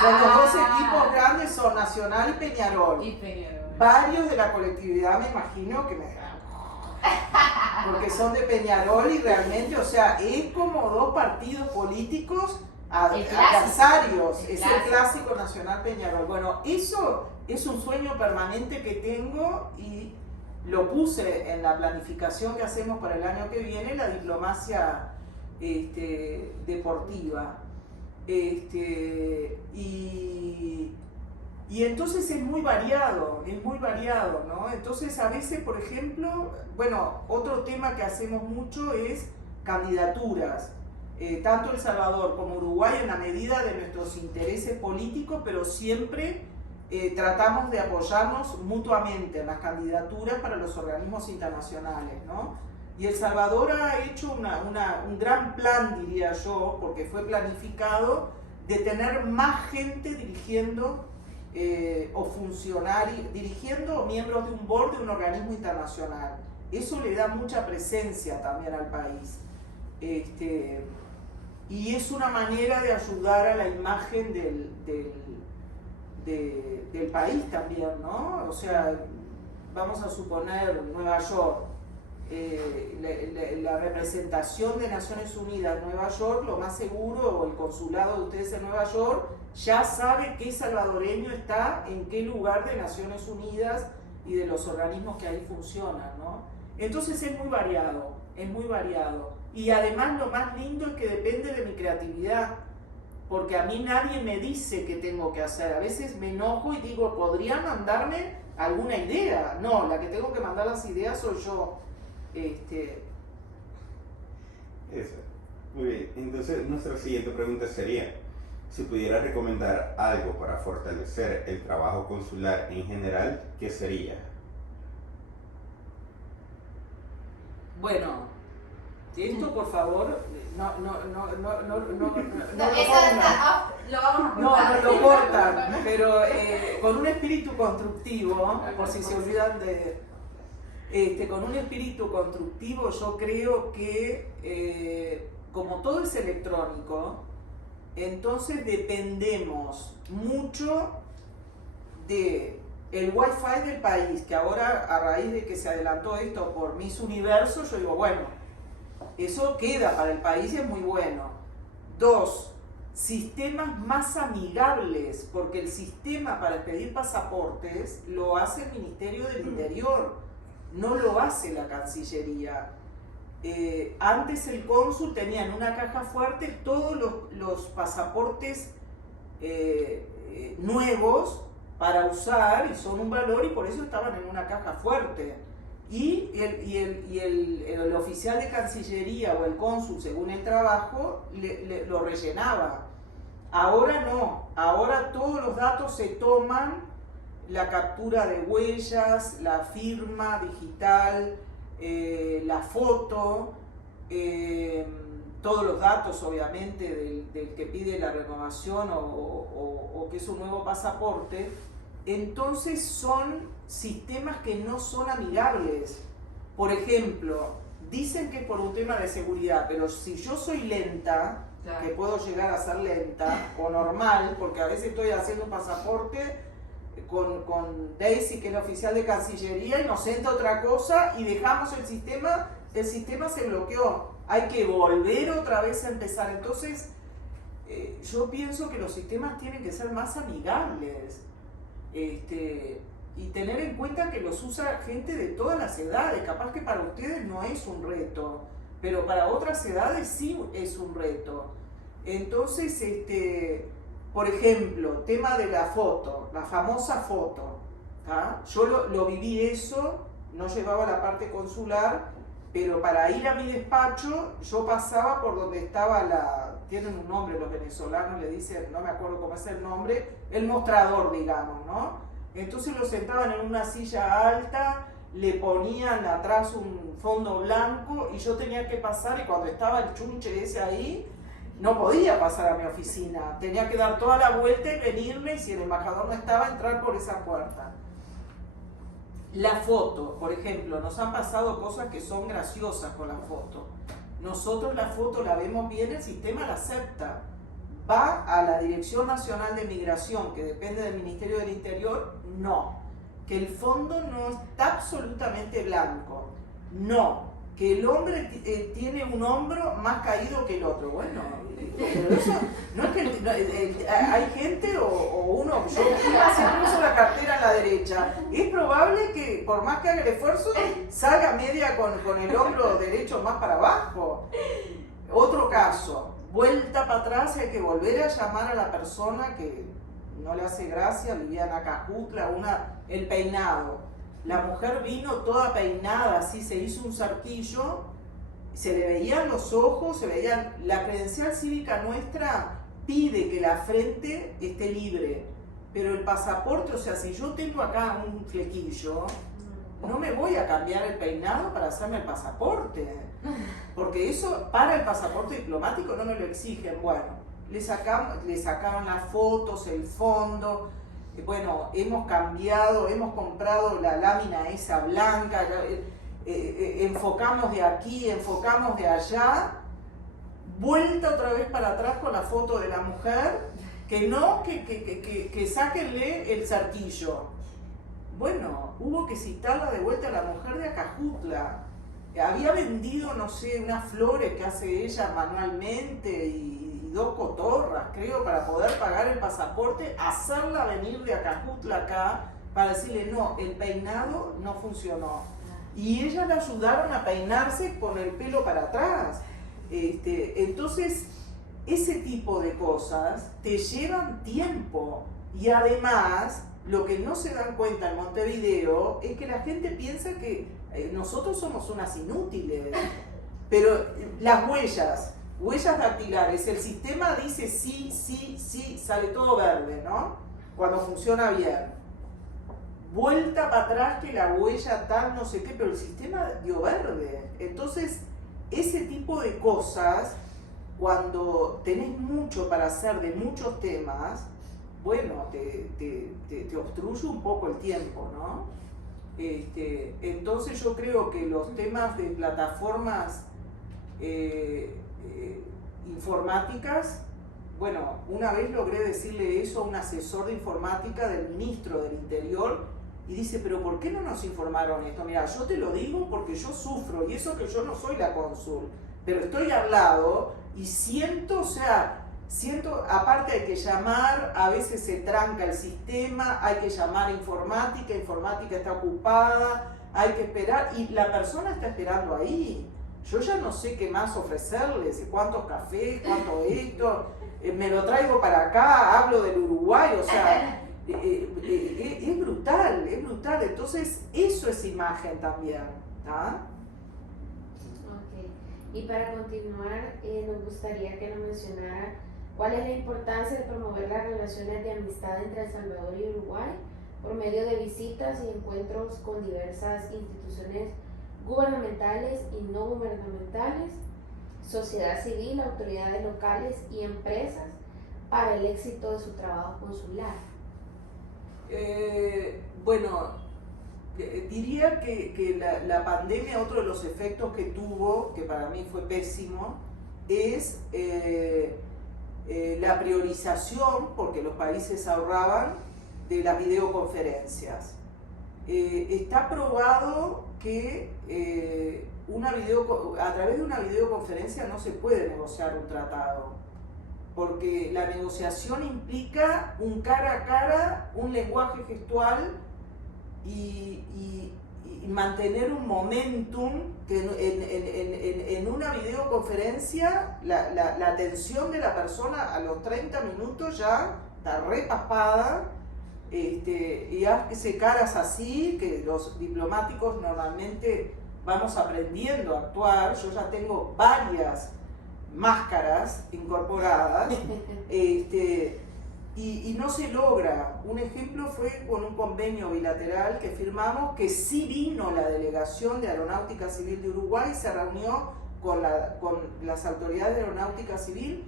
Son los 2 equipos grandes, son Nacional y Peñarol. Varios de la colectividad me imagino que me porque son de Peñarol, y realmente, o sea, es como 2 partidos políticos adversarios. Es el clásico Nacional Peñarol. Bueno, eso es un sueño permanente que tengo, y lo puse en la planificación que hacemos para el año que viene, la diplomacia deportiva. Y entonces es muy variado, ¿no? Entonces a veces, por ejemplo, bueno, otro tema que hacemos mucho es candidaturas. Tanto El Salvador como Uruguay, en la medida de nuestros intereses políticos, pero siempre tratamos de apoyarnos mutuamente en las candidaturas para los organismos internacionales, ¿no? Y El Salvador ha hecho un gran plan, diría yo, porque fue planificado, de tener más gente dirigiendo o funcionarios, dirigiendo miembros de un board de un organismo internacional. Eso le da mucha presencia también al país. Y es una manera de ayudar a la imagen del país también, ¿no? O sea, vamos a suponer Nueva York. la representación de Naciones Unidas en Nueva York, lo más seguro, o el consulado de ustedes en Nueva York, ya sabe qué salvadoreño está en qué lugar de Naciones Unidas y de los organismos que ahí funcionan, ¿no? Entonces es muy variado, es muy variado. Y además lo más lindo es que depende de mi creatividad, porque a mí nadie me dice qué tengo que hacer. A veces me enojo y digo, ¿podrían mandarme alguna idea? No, la que tengo que mandar las ideas soy yo. Eso. Muy bien. Entonces, nuestra siguiente pregunta sería, si pudiera recomendar algo para fortalecer el trabajo consular en general, ¿qué sería? Bueno, esto por favor, no lo Eso está off, lo vamos a cortar. no lo cortan, pero con un espíritu constructivo, por si se olvidan con un espíritu constructivo, yo creo que como todo es electrónico, entonces dependemos mucho de el wifi del país, que ahora a raíz de que se adelantó esto por Miss Universo, yo digo, bueno, eso queda para el país y es muy bueno. 2, sistemas más amigables, porque el sistema para pedir pasaportes lo hace el Ministerio del Interior, no lo hace la Cancillería. Antes el cónsul tenía en una caja fuerte todos los pasaportes nuevos para usar, y son un valor, y por eso estaban en una caja fuerte. Y el oficial de Cancillería o el cónsul, según el trabajo, lo rellenaba. Ahora no, ahora todos los datos se toman, la captura de huellas, la firma digital, la foto, todos los datos obviamente del que pide la renovación o que es un nuevo pasaporte. Entonces son sistemas que no son amigables. Por ejemplo, dicen que es por un tema de seguridad, pero si yo soy lenta, claro, que puedo llegar a ser lenta o normal, porque a veces estoy haciendo un pasaporte con Daisy, que es la oficial de Cancillería, y nos entra otra cosa y dejamos el sistema se bloqueó. Hay que volver otra vez a empezar. Entonces, yo pienso que los sistemas tienen que ser más amigables. Y tener en cuenta que los usa gente de todas las edades. Capaz que para ustedes no es un reto, pero para otras edades sí es un reto. Entonces, por ejemplo, tema de la foto, la famosa foto, ¿tá? Yo lo viví eso, no llevaba la parte consular, pero para ir a mi despacho yo pasaba por donde estaba tienen un nombre los venezolanos, le dicen, no me acuerdo cómo es el nombre, el mostrador, digamos, ¿no? Entonces lo sentaban en una silla alta, le ponían atrás un fondo blanco y yo tenía que pasar, y cuando estaba el chunche ese ahí, no podía pasar a mi oficina, tenía que dar toda la vuelta y venirme, y si el embajador no estaba, entrar por esa puerta. La foto, por ejemplo, nos han pasado cosas que son graciosas con la foto. Nosotros la foto la vemos bien, el sistema la acepta. Va a la Dirección Nacional de Migración, que depende del Ministerio del Interior, no. Que el fondo no está absolutamente blanco, no. Que el hombre tiene un hombro más caído que el otro. Bueno, pero eso no es que hay gente o uno, yo siempre uso la cartera a la derecha, es probable que por más que haga el esfuerzo salga media con el hombro derecho más para abajo. Otro caso, vuelta para atrás, hay que volver a llamar a la persona que no le hace gracia, Viviana Cajutla, el peinado. La mujer vino toda peinada, así se hizo un cerquillo, se le veían los ojos, se veían. La credencial cívica nuestra pide que la frente esté libre, pero el pasaporte, o sea, si yo tengo acá un flequillo, no me voy a cambiar el peinado para hacerme el pasaporte, porque eso para el pasaporte diplomático no me lo exigen. Bueno, le sacaron las fotos, el fondo. Bueno, hemos comprado la lámina esa blanca, enfocamos de aquí, enfocamos de allá, vuelta otra vez para atrás con la foto de la mujer, que sáquenle el cerquillo. Bueno, hubo que citarla de vuelta a la mujer de Acajutla. había vendido, no sé, unas flores que hace ella manualmente y 2 cotorras, creo, para poder pagar el pasaporte, hacerla venir de Acajutla acá para decirle, no, el peinado no funcionó. Y ellas la ayudaron a peinarse con el pelo para atrás. Entonces, ese tipo de cosas te llevan tiempo. Y además, lo que no se dan cuenta en Montevideo es que la gente piensa que nosotros somos unas inútiles. Pero las huellas dactilares, el sistema dice sí, sí, sí, sale todo verde, ¿no? Cuando funciona bien. Vuelta para atrás que la huella tal, no sé qué, pero el sistema dio verde. Entonces, ese tipo de cosas, cuando tenés mucho para hacer de muchos temas, bueno, te obstruye un poco el tiempo, ¿no? Entonces yo creo que los temas de plataformas informáticas, bueno, una vez logré decirle eso a un asesor de informática del ministro del Interior y dice, pero ¿por qué no nos informaron esto? Mira, yo te lo digo porque yo sufro y eso que yo no soy la cónsul, pero estoy al lado y siento, aparte hay que llamar, a veces se tranca el sistema, hay que llamar a informática está ocupada, hay que esperar y la persona está esperando ahí. Yo ya no sé qué más ofrecerles, cuántos cafés, cuánto esto, me lo traigo para acá, hablo del Uruguay, o sea, es brutal, entonces eso es imagen también, ¿ah? Ok, y para continuar, nos gustaría que nos mencionara cuál es la importancia de promover las relaciones de amistad entre El Salvador y Uruguay por medio de visitas y encuentros con diversas instituciones gubernamentales y no gubernamentales, sociedad civil, autoridades locales y empresas para el éxito de su trabajo consular. Bueno, diría que la pandemia, otro de los efectos que tuvo, que para mí fue pésimo, es la priorización, porque los países ahorraban, de las videoconferencias. Está probado que a través de una videoconferencia no se puede negociar un tratado, porque la negociación implica un cara a cara, un lenguaje gestual y mantener un momentum que en una videoconferencia la atención de la persona a los 30 minutos ya está repaspada. Y hace caras así, que los diplomáticos normalmente vamos aprendiendo a actuar. Yo ya tengo varias máscaras incorporadas y no se logra. Un ejemplo fue con un convenio bilateral que firmamos, que sí vino la delegación de Aeronáutica Civil de Uruguay, se reunió con las autoridades de Aeronáutica Civil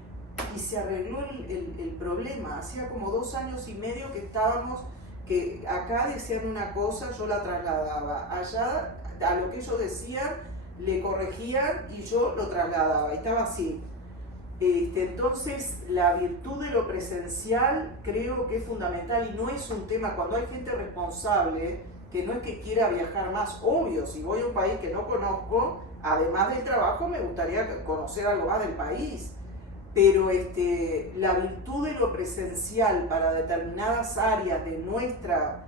y se arregló el problema. Hacía como 2 años y medio que estábamos, que acá decían una cosa, yo la trasladaba, allá a lo que ellos decían le corregían y yo lo trasladaba, y estaba así. Entonces la virtud de lo presencial creo que es fundamental y no es un tema, cuando hay gente responsable que no es que quiera viajar más, obvio, si voy a un país que no conozco, además del trabajo me gustaría conocer algo más del país. Pero la virtud de lo presencial para determinadas áreas de nuestra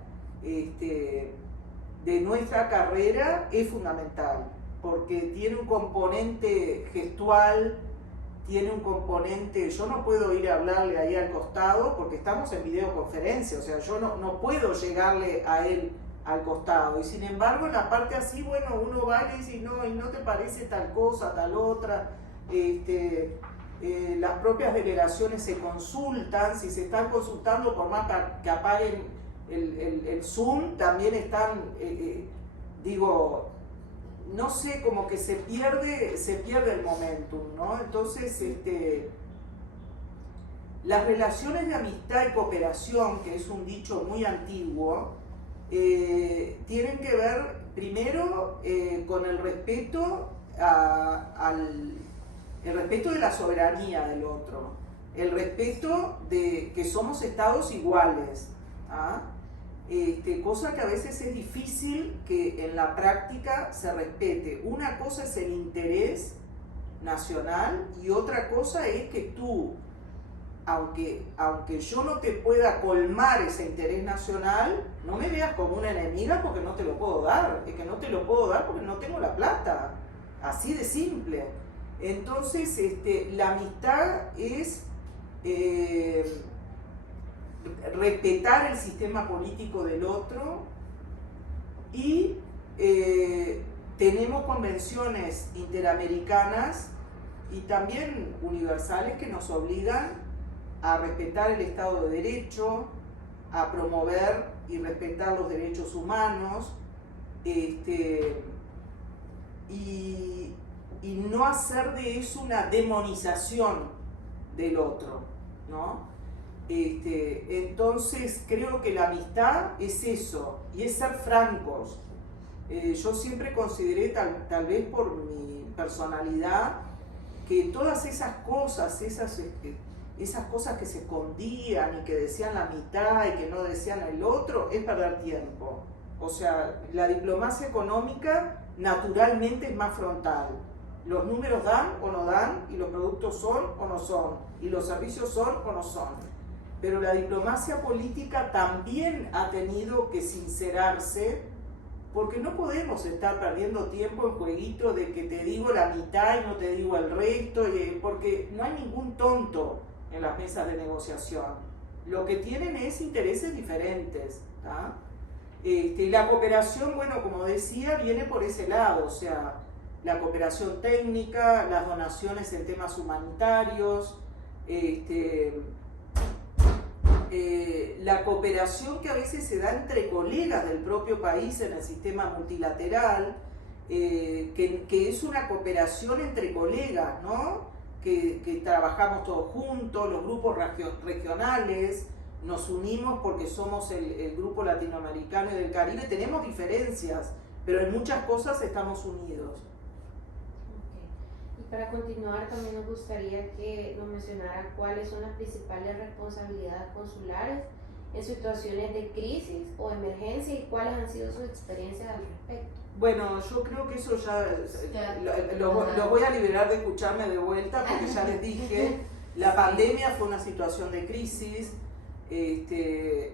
carrera es fundamental, porque tiene un componente gestual, tiene un componente, yo no puedo ir a hablarle ahí al costado porque estamos en videoconferencia, o sea, yo no puedo llegarle a él al costado, y sin embargo en la parte así, bueno, uno va y le dice, no, y no te parece tal cosa, tal otra, las propias delegaciones se consultan, si se están consultando por más que apaguen el Zoom, también están, no sé, como que se pierde el momentum, ¿no? Entonces, las relaciones de amistad y cooperación, que es un dicho muy antiguo, tienen que ver primero con el respeto el respeto de la soberanía del otro, el respeto de que somos estados iguales, ¿ah? cosa que a veces es difícil que en la práctica se respete. Una cosa es el interés nacional y otra cosa es que tú, aunque yo no te pueda colmar ese interés nacional, no me veas como una enemiga porque no te lo puedo dar. Es que no te lo puedo dar porque no tengo la plata. Así de simple. Entonces, la amistad es respetar el sistema político del otro y tenemos convenciones interamericanas y también universales que nos obligan a respetar el Estado de Derecho, a promover y respetar los derechos humanos, y no hacer de eso una demonización del otro, ¿no? Entonces creo que la amistad es eso, y es ser francos. Yo siempre consideré, tal vez por mi personalidad, que todas esas cosas, esas cosas que se escondían y que decían la mitad y que no decían el otro, es perder tiempo. O sea, la diplomacia económica naturalmente es más frontal. Los números dan o no dan, y los productos son o no son, y los servicios son o no son. Pero la diplomacia política también ha tenido que sincerarse, porque no podemos estar perdiendo tiempo en jueguito de que te digo la mitad y no te digo el resto, porque no hay ningún tonto en las mesas de negociación. Lo que tienen es intereses diferentes, ¿tá? La cooperación, bueno, como decía, viene por ese lado, o sea, la cooperación técnica, las donaciones en temas humanitarios, la cooperación que a veces se da entre colegas del propio país en el sistema multilateral, que es una cooperación entre colegas, ¿no? Que trabajamos todos juntos, los grupos regionales, nos unimos porque somos el grupo latinoamericano y del Caribe, tenemos diferencias, pero en muchas cosas estamos unidos. Y para continuar, también nos gustaría que nos mencionara cuáles son las principales responsabilidades consulares en situaciones de crisis o emergencia y cuáles han sido sus experiencias al respecto. Bueno, yo creo que eso ya lo voy a liberar de escucharme de vuelta, porque ya les dije, la pandemia fue una situación de crisis,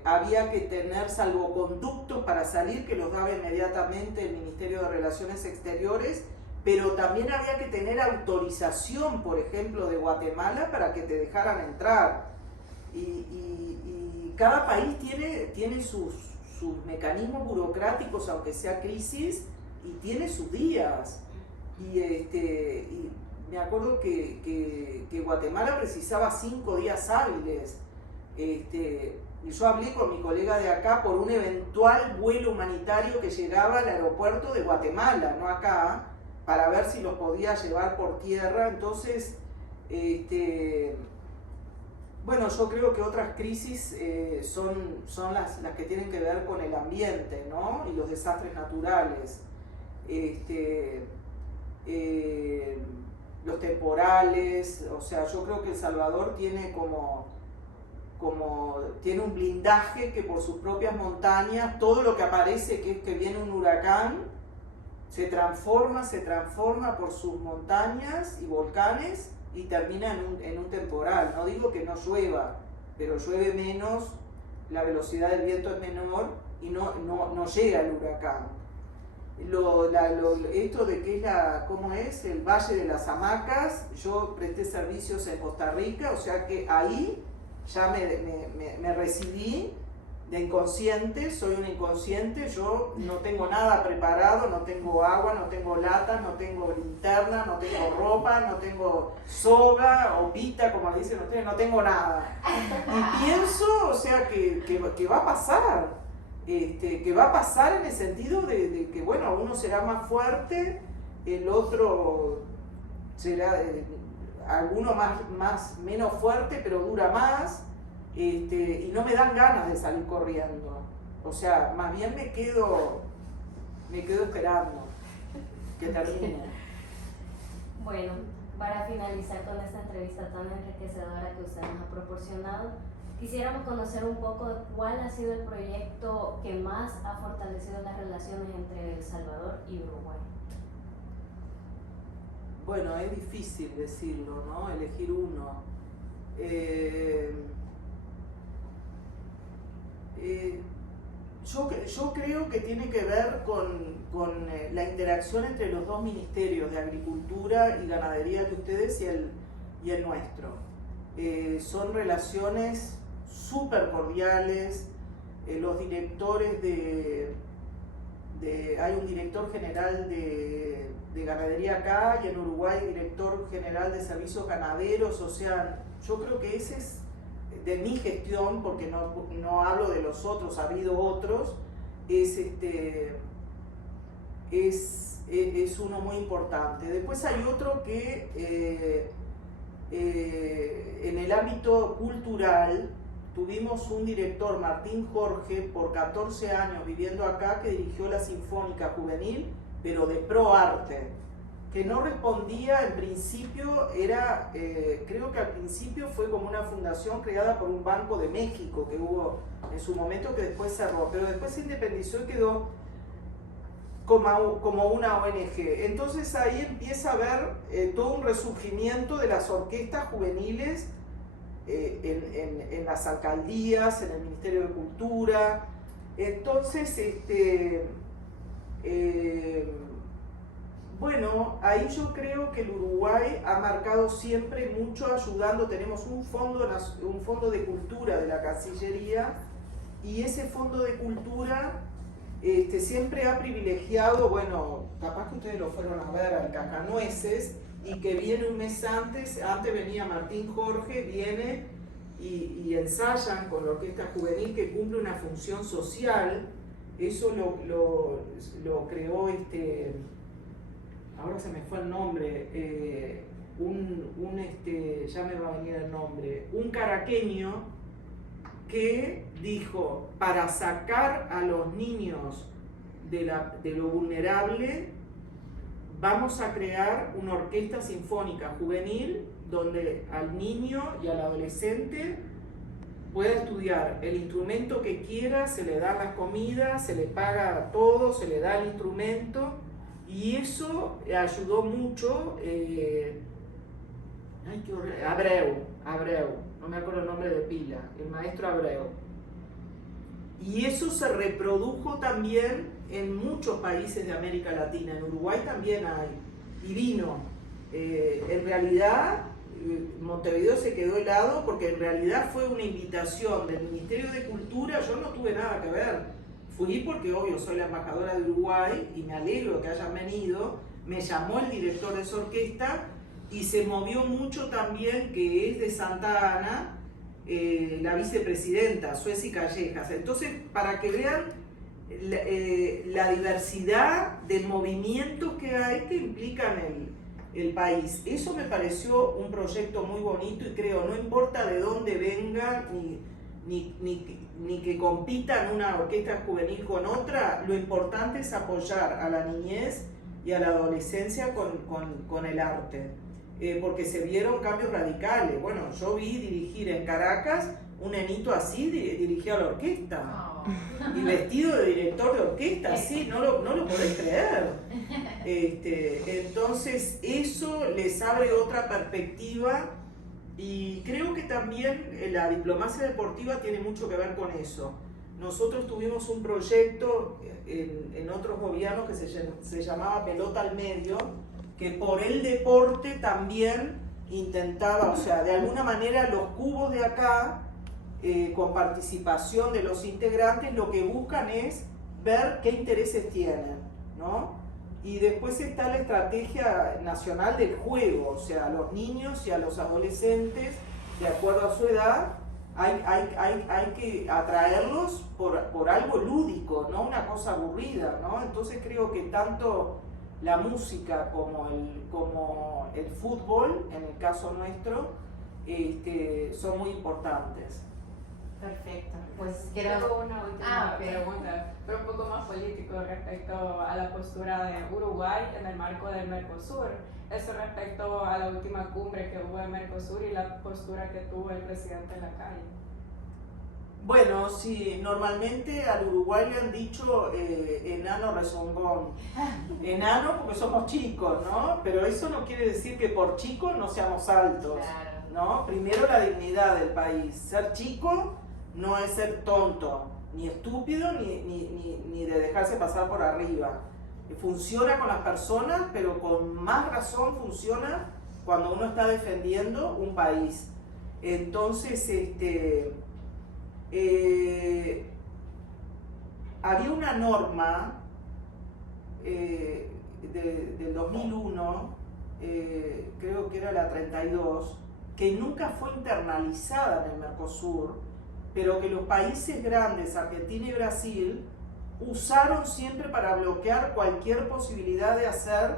había que tener salvoconductos para salir, que los daba inmediatamente el Ministerio de Relaciones Exteriores, pero también había que tener autorización, por ejemplo, de Guatemala para que te dejaran entrar. Y cada país tiene sus mecanismos burocráticos, aunque sea crisis, y tiene sus días. Y me acuerdo que Guatemala precisaba 5 días hábiles. Y yo hablé con mi colega de acá por un eventual vuelo humanitario que llegaba al aeropuerto de Guatemala, no acá, para ver si los podía llevar por tierra. Entonces, bueno, yo creo que otras crisis son las que tienen que ver con el ambiente, ¿no? Y los desastres naturales. Los temporales, o sea, yo creo que El Salvador tiene tiene un blindaje que por sus propias montañas, todo lo que aparece que viene un huracán, se transforma por sus montañas y volcanes y termina en un temporal. No digo que no llueva, pero llueve menos, la velocidad del viento es menor y no llega el huracán. Esto de que ¿cómo es? El Valle de las Hamacas, yo presté servicios en Costa Rica, o sea que ahí ya me recibí de inconsciente, soy un inconsciente, yo no tengo nada preparado, no tengo agua, no tengo latas, no tengo linterna, no tengo ropa, no tengo soga o pita, como le dicen ustedes, no tengo nada. Y pienso, o sea, que va a pasar, que va a pasar en el sentido de que, bueno, uno será más fuerte, el otro será, alguno menos fuerte, pero dura más. Y no me dan ganas de salir corriendo, o sea, más bien me quedo esperando que termine. Bueno, para finalizar con esta entrevista tan enriquecedora que usted nos ha proporcionado, Quisiéramos conocer un poco de cuál ha sido el proyecto que más ha fortalecido las relaciones entre El Salvador y Uruguay. Bueno, es difícil decirlo, ¿no? Elegir uno. Yo creo que tiene que ver con la interacción entre los dos ministerios de Agricultura y Ganadería de ustedes y el nuestro. Son relaciones súper cordiales. Los directores hay un director general de ganadería acá y en Uruguay director general de servicios ganaderos, o sea, yo creo que ese es de mi gestión, porque no hablo de los otros, ha habido otros, es uno muy importante. Después hay otro que en el ámbito cultural tuvimos un director, Martín Jorge, por 14 años viviendo acá, que dirigió la Sinfónica Juvenil, pero de pro arte, que no respondía en principio, creo que al principio fue como una fundación creada por un Banco de México que hubo en su momento, que después cerró, pero después se independizó y quedó como una ONG. Entonces ahí empieza a haber todo un resurgimiento de las orquestas juveniles en las alcaldías, en el Ministerio de Cultura. Entonces, bueno, ahí yo creo que el Uruguay ha marcado siempre mucho ayudando. Tenemos un fondo de cultura de la Cancillería, y ese fondo de cultura siempre ha privilegiado, bueno, capaz que ustedes lo fueron a ver al Cascanueces, y que viene un mes antes venía Martín Jorge, viene y ensayan con la orquesta juvenil, que cumple una función social. Eso lo creó ahora se me fue el nombre, ya me va a venir el nombre, un caraqueño que dijo, para sacar a los niños de lo vulnerable, vamos a crear una orquesta sinfónica juvenil donde al niño y al adolescente pueda estudiar el instrumento que quiera, se le da la comida, se le paga todo, se le da el instrumento, y eso ayudó mucho. Abreu, no me acuerdo el nombre de pila, el maestro Abreu. Y eso se reprodujo también en muchos países de América Latina. En Uruguay también hay, y vino. En realidad, Montevideo se quedó helado, porque en realidad fue una invitación del Ministerio de Cultura. Yo no tuve nada que ver. Fui porque, obvio, soy la embajadora de Uruguay y me alegro que hayan venido. Me llamó el director de esa orquesta y se movió mucho también, que es de Santa Ana, la vicepresidenta, Sueci Callejas. Entonces, para que vean la diversidad de movimientos que hay que implican el país. Eso me pareció un proyecto muy bonito, y creo, no importa de dónde venga, ni que compitan una orquesta juvenil con otra, lo importante es apoyar a la niñez y a la adolescencia con el arte, porque se vieron cambios radicales. Bueno, yo vi dirigir en Caracas un nenito así, dirigía la orquesta, y vestido de director de orquesta, así, no lo podés creer. Entonces eso les abre otra perspectiva. Y creo que también la diplomacia deportiva tiene mucho que ver con eso. Nosotros tuvimos un proyecto en otros gobiernos que se llamaba Pelota al Medio, que por el deporte también intentaba, o sea, de alguna manera los cubos de acá, con participación de los integrantes, lo que buscan es ver qué intereses tienen, ¿no? Y después está la estrategia nacional del juego, o sea, a los niños y a los adolescentes, de acuerdo a su edad, hay que atraerlos por algo lúdico, no una cosa aburrida, ¿no? Entonces creo que tanto la música como el fútbol, en el caso nuestro, son muy importantes. Perfecto, pues Tengo una última ok. pregunta, pero un poco más político, respecto a la postura de Uruguay en el marco del Mercosur. Eso respecto a la última cumbre que hubo en Mercosur y la postura que tuvo el presidente en la calle. Bueno, sí, normalmente al Uruguay le han dicho enano rezongón. Enano porque somos chicos, ¿no? Pero eso no quiere decir que por chicos no seamos altos, Claro. ¿no? Primero la dignidad del país. Ser chico no es ser tonto, ni estúpido, ni de dejarse pasar por arriba. Funciona con las personas, pero con más razón funciona cuando uno está defendiendo un país. Entonces, había una norma del 2001, creo que era la 32, que nunca fue internalizada en el Mercosur, pero que los países grandes, Argentina y Brasil, usaron siempre para bloquear cualquier posibilidad de hacer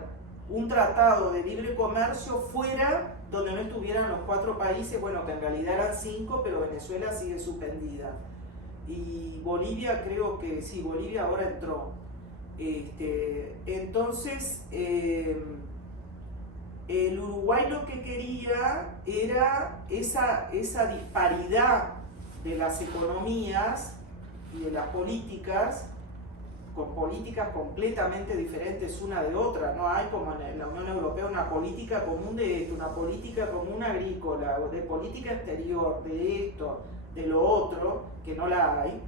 un tratado de libre comercio fuera donde no estuvieran los 4 países, bueno, que en realidad eran 5, pero Venezuela sigue suspendida. Y Bolivia, creo que sí, Bolivia ahora entró. Entonces, el Uruguay lo que quería era esa disparidad de las economías y de las políticas, con políticas completamente diferentes una de otra. No hay como en la Unión Europea una política común de esto, una política común agrícola, de política exterior, de esto, de lo otro, que no la hay.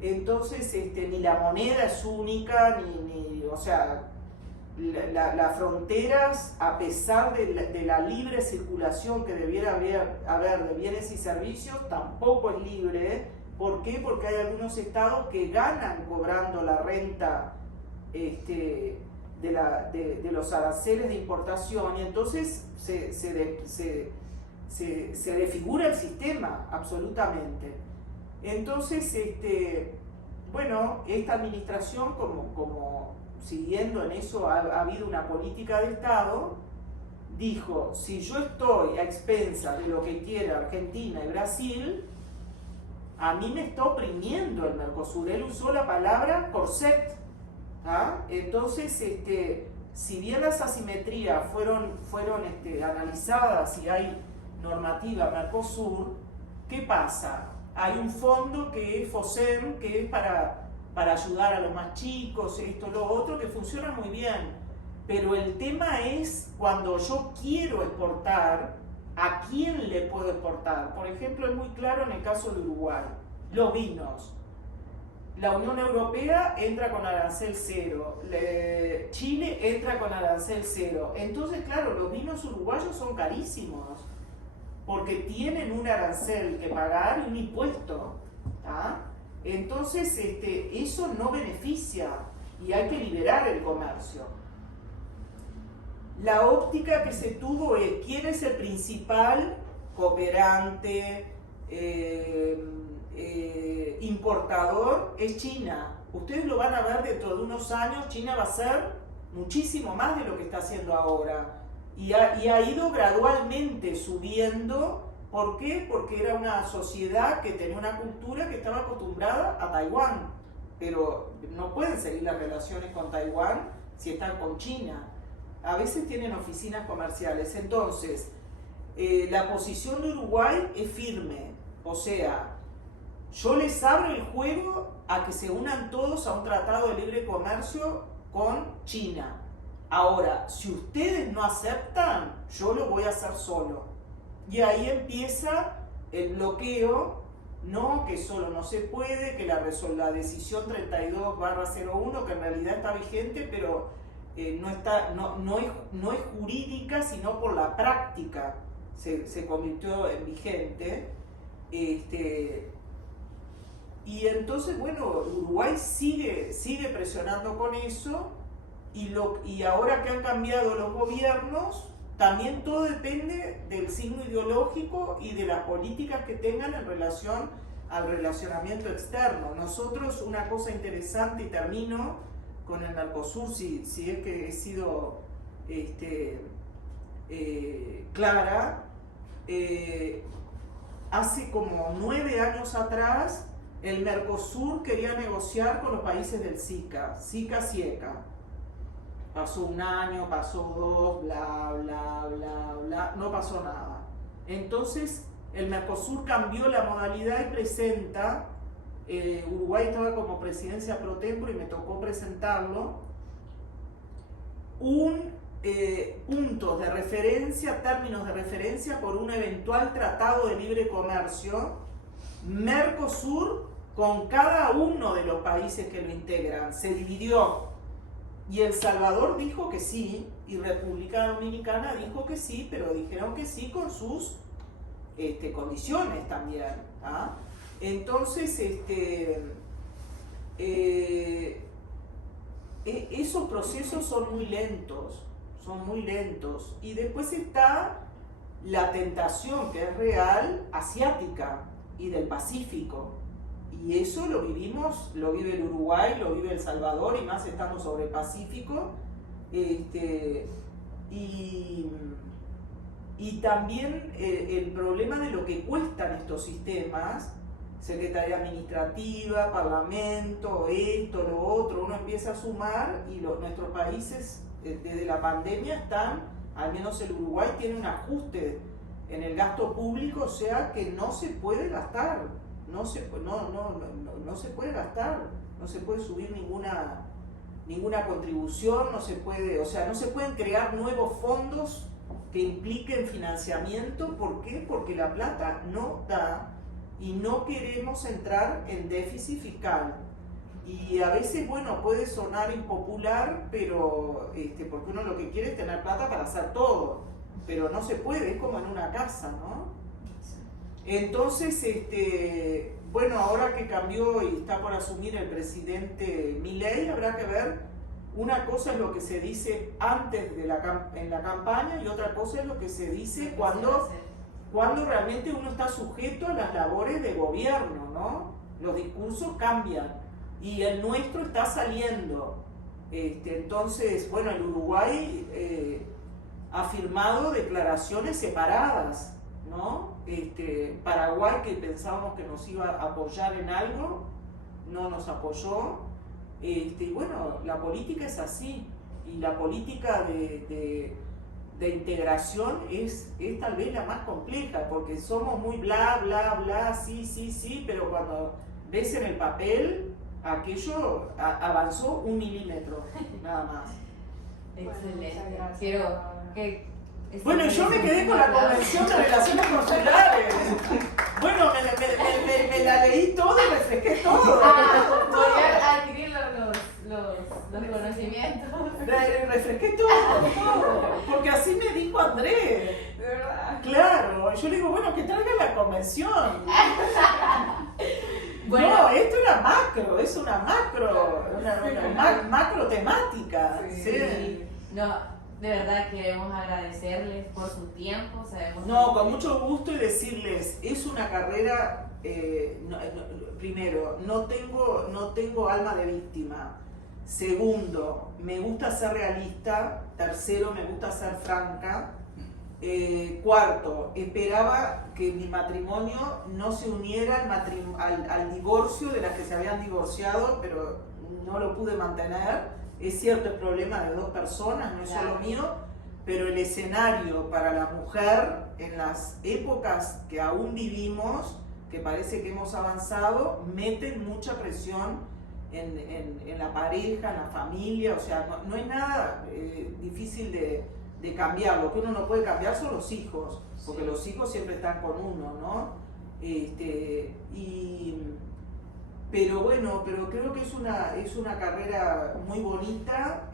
Entonces, ni la moneda es única, o sea, las fronteras, a pesar de la libre circulación que debiera haber de bienes y servicios, tampoco es libre. ¿Por qué? Porque hay algunos estados que ganan cobrando la renta de los aranceles de importación, y entonces se desfigura el sistema absolutamente. Entonces, bueno, esta administración, como siguiendo en eso ha habido una política de Estado, dijo: si yo estoy a expensas de lo que quiera Argentina y Brasil, a mí me está oprimiendo el Mercosur. Él usó la palabra corset. Entonces, si bien las asimetrías fueron analizadas y hay normativa Mercosur, ¿qué pasa? Hay un fondo que es FOSEM, que es para ayudar a los más chicos, esto, lo otro, que funciona muy bien. Pero el tema es cuando yo quiero exportar, ¿a quién le puedo exportar? Por ejemplo, es muy claro en el caso de Uruguay, los vinos. La Unión Europea entra con arancel cero, Chile entra con arancel cero. Entonces, claro, los vinos uruguayos son carísimos, porque tienen un arancel que pagar y un impuesto. Entonces, eso no beneficia y hay que liberar el comercio. La óptica que se tuvo es quién es el principal cooperante, importador, es China. Ustedes lo van a ver dentro de unos años. China va a ser muchísimo más de lo que está haciendo ahora. Y ha ido gradualmente subiendo. ¿Por qué? Porque era una sociedad que tenía una cultura que estaba acostumbrada a Taiwán. Pero no pueden seguir las relaciones con Taiwán si están con China. A veces tienen oficinas comerciales. Entonces, la posición de Uruguay es firme. O sea, yo les abro el juego a que se unan todos a un tratado de libre comercio con China. Ahora, si ustedes no aceptan, yo lo voy a hacer solo. Y ahí empieza el bloqueo, no, que solo no se puede, que la decisión 32/01, que en realidad está vigente, pero no es jurídica, sino por la práctica se convirtió en vigente. Y entonces, bueno, Uruguay sigue presionando con eso, y ahora que han cambiado los gobiernos, también todo depende del signo ideológico y de las políticas que tengan en relación al relacionamiento externo. Nosotros, una cosa interesante, y termino con el Mercosur, si es que he sido clara, hace como 9 años atrás el Mercosur quería negociar con los países del SICA. Pasó un año, pasó 2, bla, bla, bla, bla, no pasó nada. Entonces el Mercosur cambió la modalidad y presenta Uruguay estaba como presidencia pro tempore y me tocó presentarlo, puntos de referencia, términos de referencia por un eventual tratado de libre comercio Mercosur con cada uno de los países que lo integran. Se dividió y El Salvador dijo que sí y República Dominicana dijo que sí, pero dijeron que sí con sus condiciones también. ¿Ah? Entonces, esos procesos son muy lentos, y después está la tentación que es real, asiática y del Pacífico, y eso lo vivimos, lo vive el Uruguay, lo vive El Salvador, y más estando sobre el Pacífico, y también el problema de lo que cuestan estos sistemas, Secretaría Administrativa, Parlamento, esto, lo otro, uno empieza a sumar y nuestros países desde la pandemia están, al menos el Uruguay tiene un ajuste en el gasto público, o sea que no se puede gastar, no se puede gastar, no se puede subir ninguna contribución, no se pueden crear nuevos fondos que impliquen financiamiento. ¿Por qué? Porque la plata no da. Y no queremos entrar en déficit fiscal. Y a veces, bueno, puede sonar impopular, pero porque uno lo que quiere es tener plata para hacer todo, pero no se puede, es como en una casa, ¿no? Entonces, bueno, ahora que cambió y está por asumir el presidente Milei, habrá que ver, una cosa es lo que se dice antes en la campaña y otra cosa es lo que se dice cuando realmente uno está sujeto a las labores de gobierno, ¿no? Los discursos cambian y el nuestro está saliendo. Entonces, bueno, el Uruguay ha firmado declaraciones separadas, ¿no? Paraguay, que pensábamos que nos iba a apoyar en algo, no nos apoyó. Y bueno, la política es así, y la política de integración es tal vez la más compleja, porque somos muy bla, bla, bla, sí, pero cuando ves en el papel, aquello avanzó 1 milímetro, nada más. Excelente. Bueno, Quiero que... Bueno, yo me quedé con la Convención de Relaciones Consulares. Bueno, me la leí todo y refresqué todo. Voy a adquirir los conocimientos. Refresqué todo, porque así me dijo Andrés. De verdad. Claro, yo le digo, bueno, que traiga la convención. Bueno. No, esto es una macro temática. Sí. No, de verdad queremos agradecerles por su tiempo. Sabemos No, con mucho gusto, y decirles, es una carrera, primero, no tengo alma de víctima. Segundo, me gusta ser realista. Tercero, me gusta ser franca. Cuarto, esperaba que mi matrimonio no se uniera al divorcio de las que se habían divorciado, pero no lo pude mantener. Es cierto, el problema de 2 personas, no es solo mío, pero el escenario para la mujer en las épocas que aún vivimos, que parece que hemos avanzado, meten mucha presión en la pareja, en la familia. O sea, no es nada difícil de cambiar. Lo que uno no puede cambiar son los hijos, porque los hijos siempre están con uno, ¿no? Pero bueno, pero creo que es una carrera muy bonita.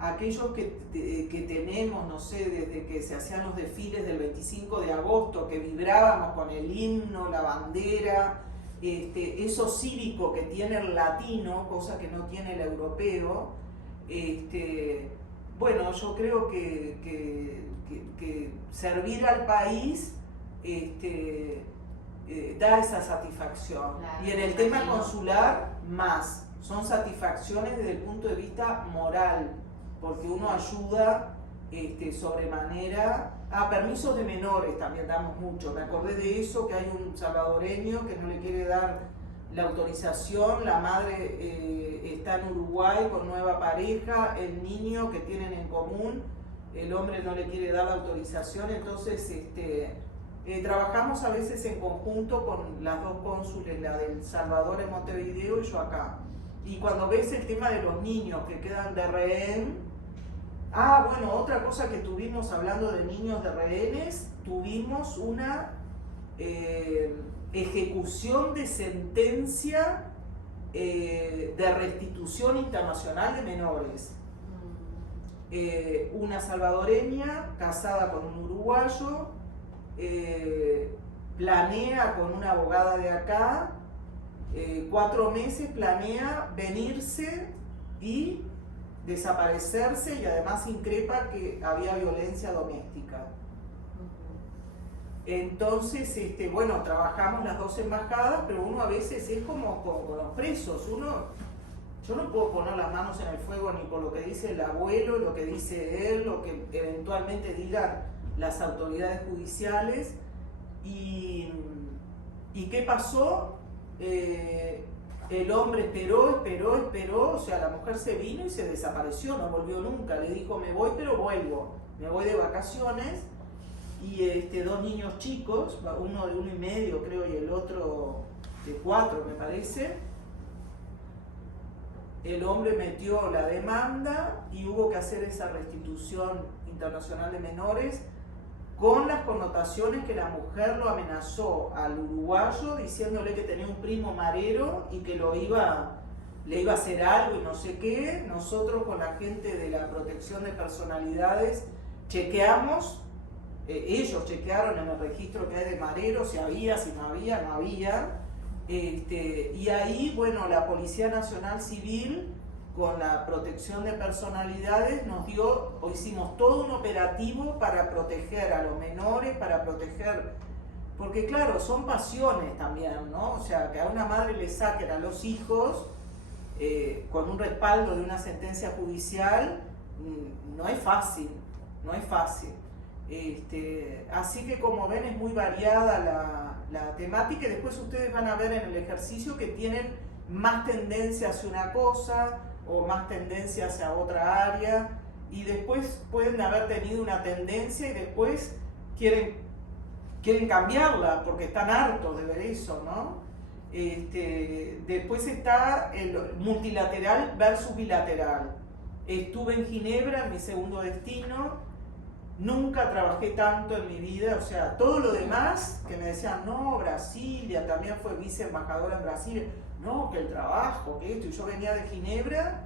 Aquellos que tenemos, no sé, desde que se hacían los desfiles del 25 de agosto, que vibrábamos con el himno, la bandera, eso cívico que tiene el latino, cosa que no tiene el europeo. Bueno, yo creo que servir al país da esa satisfacción. Claro, Y en el tema consular, más. Son satisfacciones desde el punto de vista moral, porque uno ayuda sobremanera. Permisos de menores también damos mucho. Me acordé de eso, que hay un salvadoreño que no le quiere dar la autorización, la madre está en Uruguay con nueva pareja, el niño que tienen en común, el hombre no le quiere dar la autorización, entonces Trabajamos a veces en conjunto con las dos cónsules, la del Salvador en Montevideo y yo acá. Y cuando ves el tema de los niños que quedan de rehén, bueno, otra cosa que tuvimos hablando de niños de rehenes, tuvimos una ejecución de sentencia de restitución internacional de menores. Una salvadoreña casada con un uruguayo, planea con una abogada de acá, 4 meses planea venirse y desaparecerse, y además increpa que había violencia doméstica. Entonces, bueno, trabajamos las dos embajadas, pero uno a veces es como con los presos, yo no puedo poner las manos en el fuego ni por lo que dice el abuelo, lo que dice él, lo que eventualmente digan las autoridades judiciales. ¿Y qué pasó? El hombre esperó, o sea, la mujer se vino y se desapareció, no volvió nunca. Le dijo, me voy, pero vuelvo, me voy de vacaciones. Y 2 niños chicos, uno de 1 y medio creo y el otro de 4 me parece. El hombre metió la demanda y hubo que hacer esa restitución internacional de menores, con las connotaciones que la mujer lo amenazó al uruguayo diciéndole que tenía un primo marero y que le iba a hacer algo y no sé qué. Nosotros con la gente de la protección de personalidades chequeamos, ellos chequearon en el registro que hay de marero si había, si no había. Y ahí, bueno, la Policía Nacional Civil con la protección de personalidades hicimos todo un operativo para proteger a los menores, para proteger, porque claro, son pasiones también, ¿no? O sea, que a una madre le saquen a los hijos con un respaldo de una sentencia judicial, no es fácil, no es fácil. Así que como ven es muy variada la temática, y después ustedes van a ver en el ejercicio que tienen más tendencia hacia una cosa o más tendencia hacia otra área, y después pueden haber tenido una tendencia y después quieren cambiarla porque están hartos de ver eso, ¿no? Después está el multilateral versus bilateral. Estuve en Ginebra, en mi segundo destino, nunca trabajé tanto en mi vida, o sea, todo lo demás que me decían, no, Brasilia, también fue viceembajadora en Brasil, no, que el trabajo, que esto, y yo venía de Ginebra,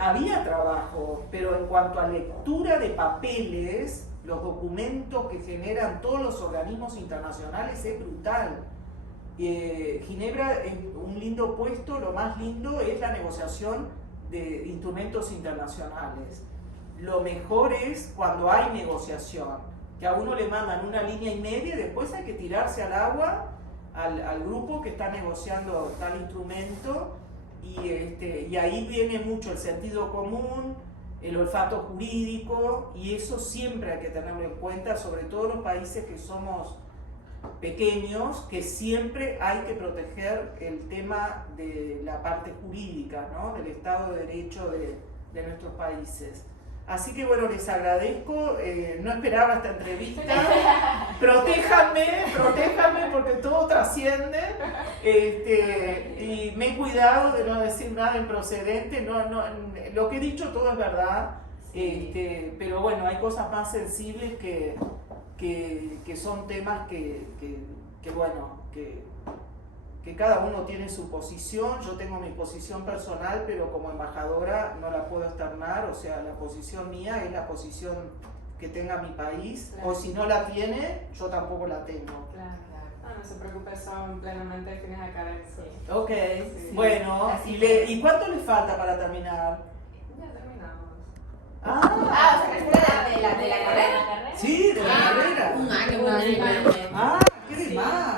había trabajo, pero en cuanto a lectura de papeles, los documentos que generan todos los organismos internacionales es brutal. Ginebra es un lindo puesto, lo más lindo es la negociación de instrumentos internacionales. Lo mejor es cuando hay negociación, que a uno le mandan 1,5 líneas y después hay que tirarse al agua al grupo que está negociando tal instrumento, y ahí viene mucho el sentido común, el olfato jurídico, y eso siempre hay que tenerlo en cuenta, sobre todo los países que somos pequeños, que siempre hay que proteger el tema de la parte jurídica, ¿no? Del Estado de Derecho de nuestros países. Así que bueno, les agradezco, no esperaba esta entrevista, protéjanme porque todo trasciende, y me he cuidado de no decir nada improcedente, lo que he dicho todo es verdad, pero bueno, hay cosas más sensibles que son temas que cada uno tiene su posición. Yo tengo mi posición personal, pero como embajadora no la puedo externar, o sea, la posición mía es la posición que tenga mi país, claro. O si no la tiene, yo tampoco la tengo. Claro. No se preocupe, son plenamente fines académicos. Sí. Ok, sí. Bueno, ¿y cuánto les falta para terminar? Ya terminamos. O sea, que de la carrera. Sí, de la carrera. Un año. ¡Qué de más!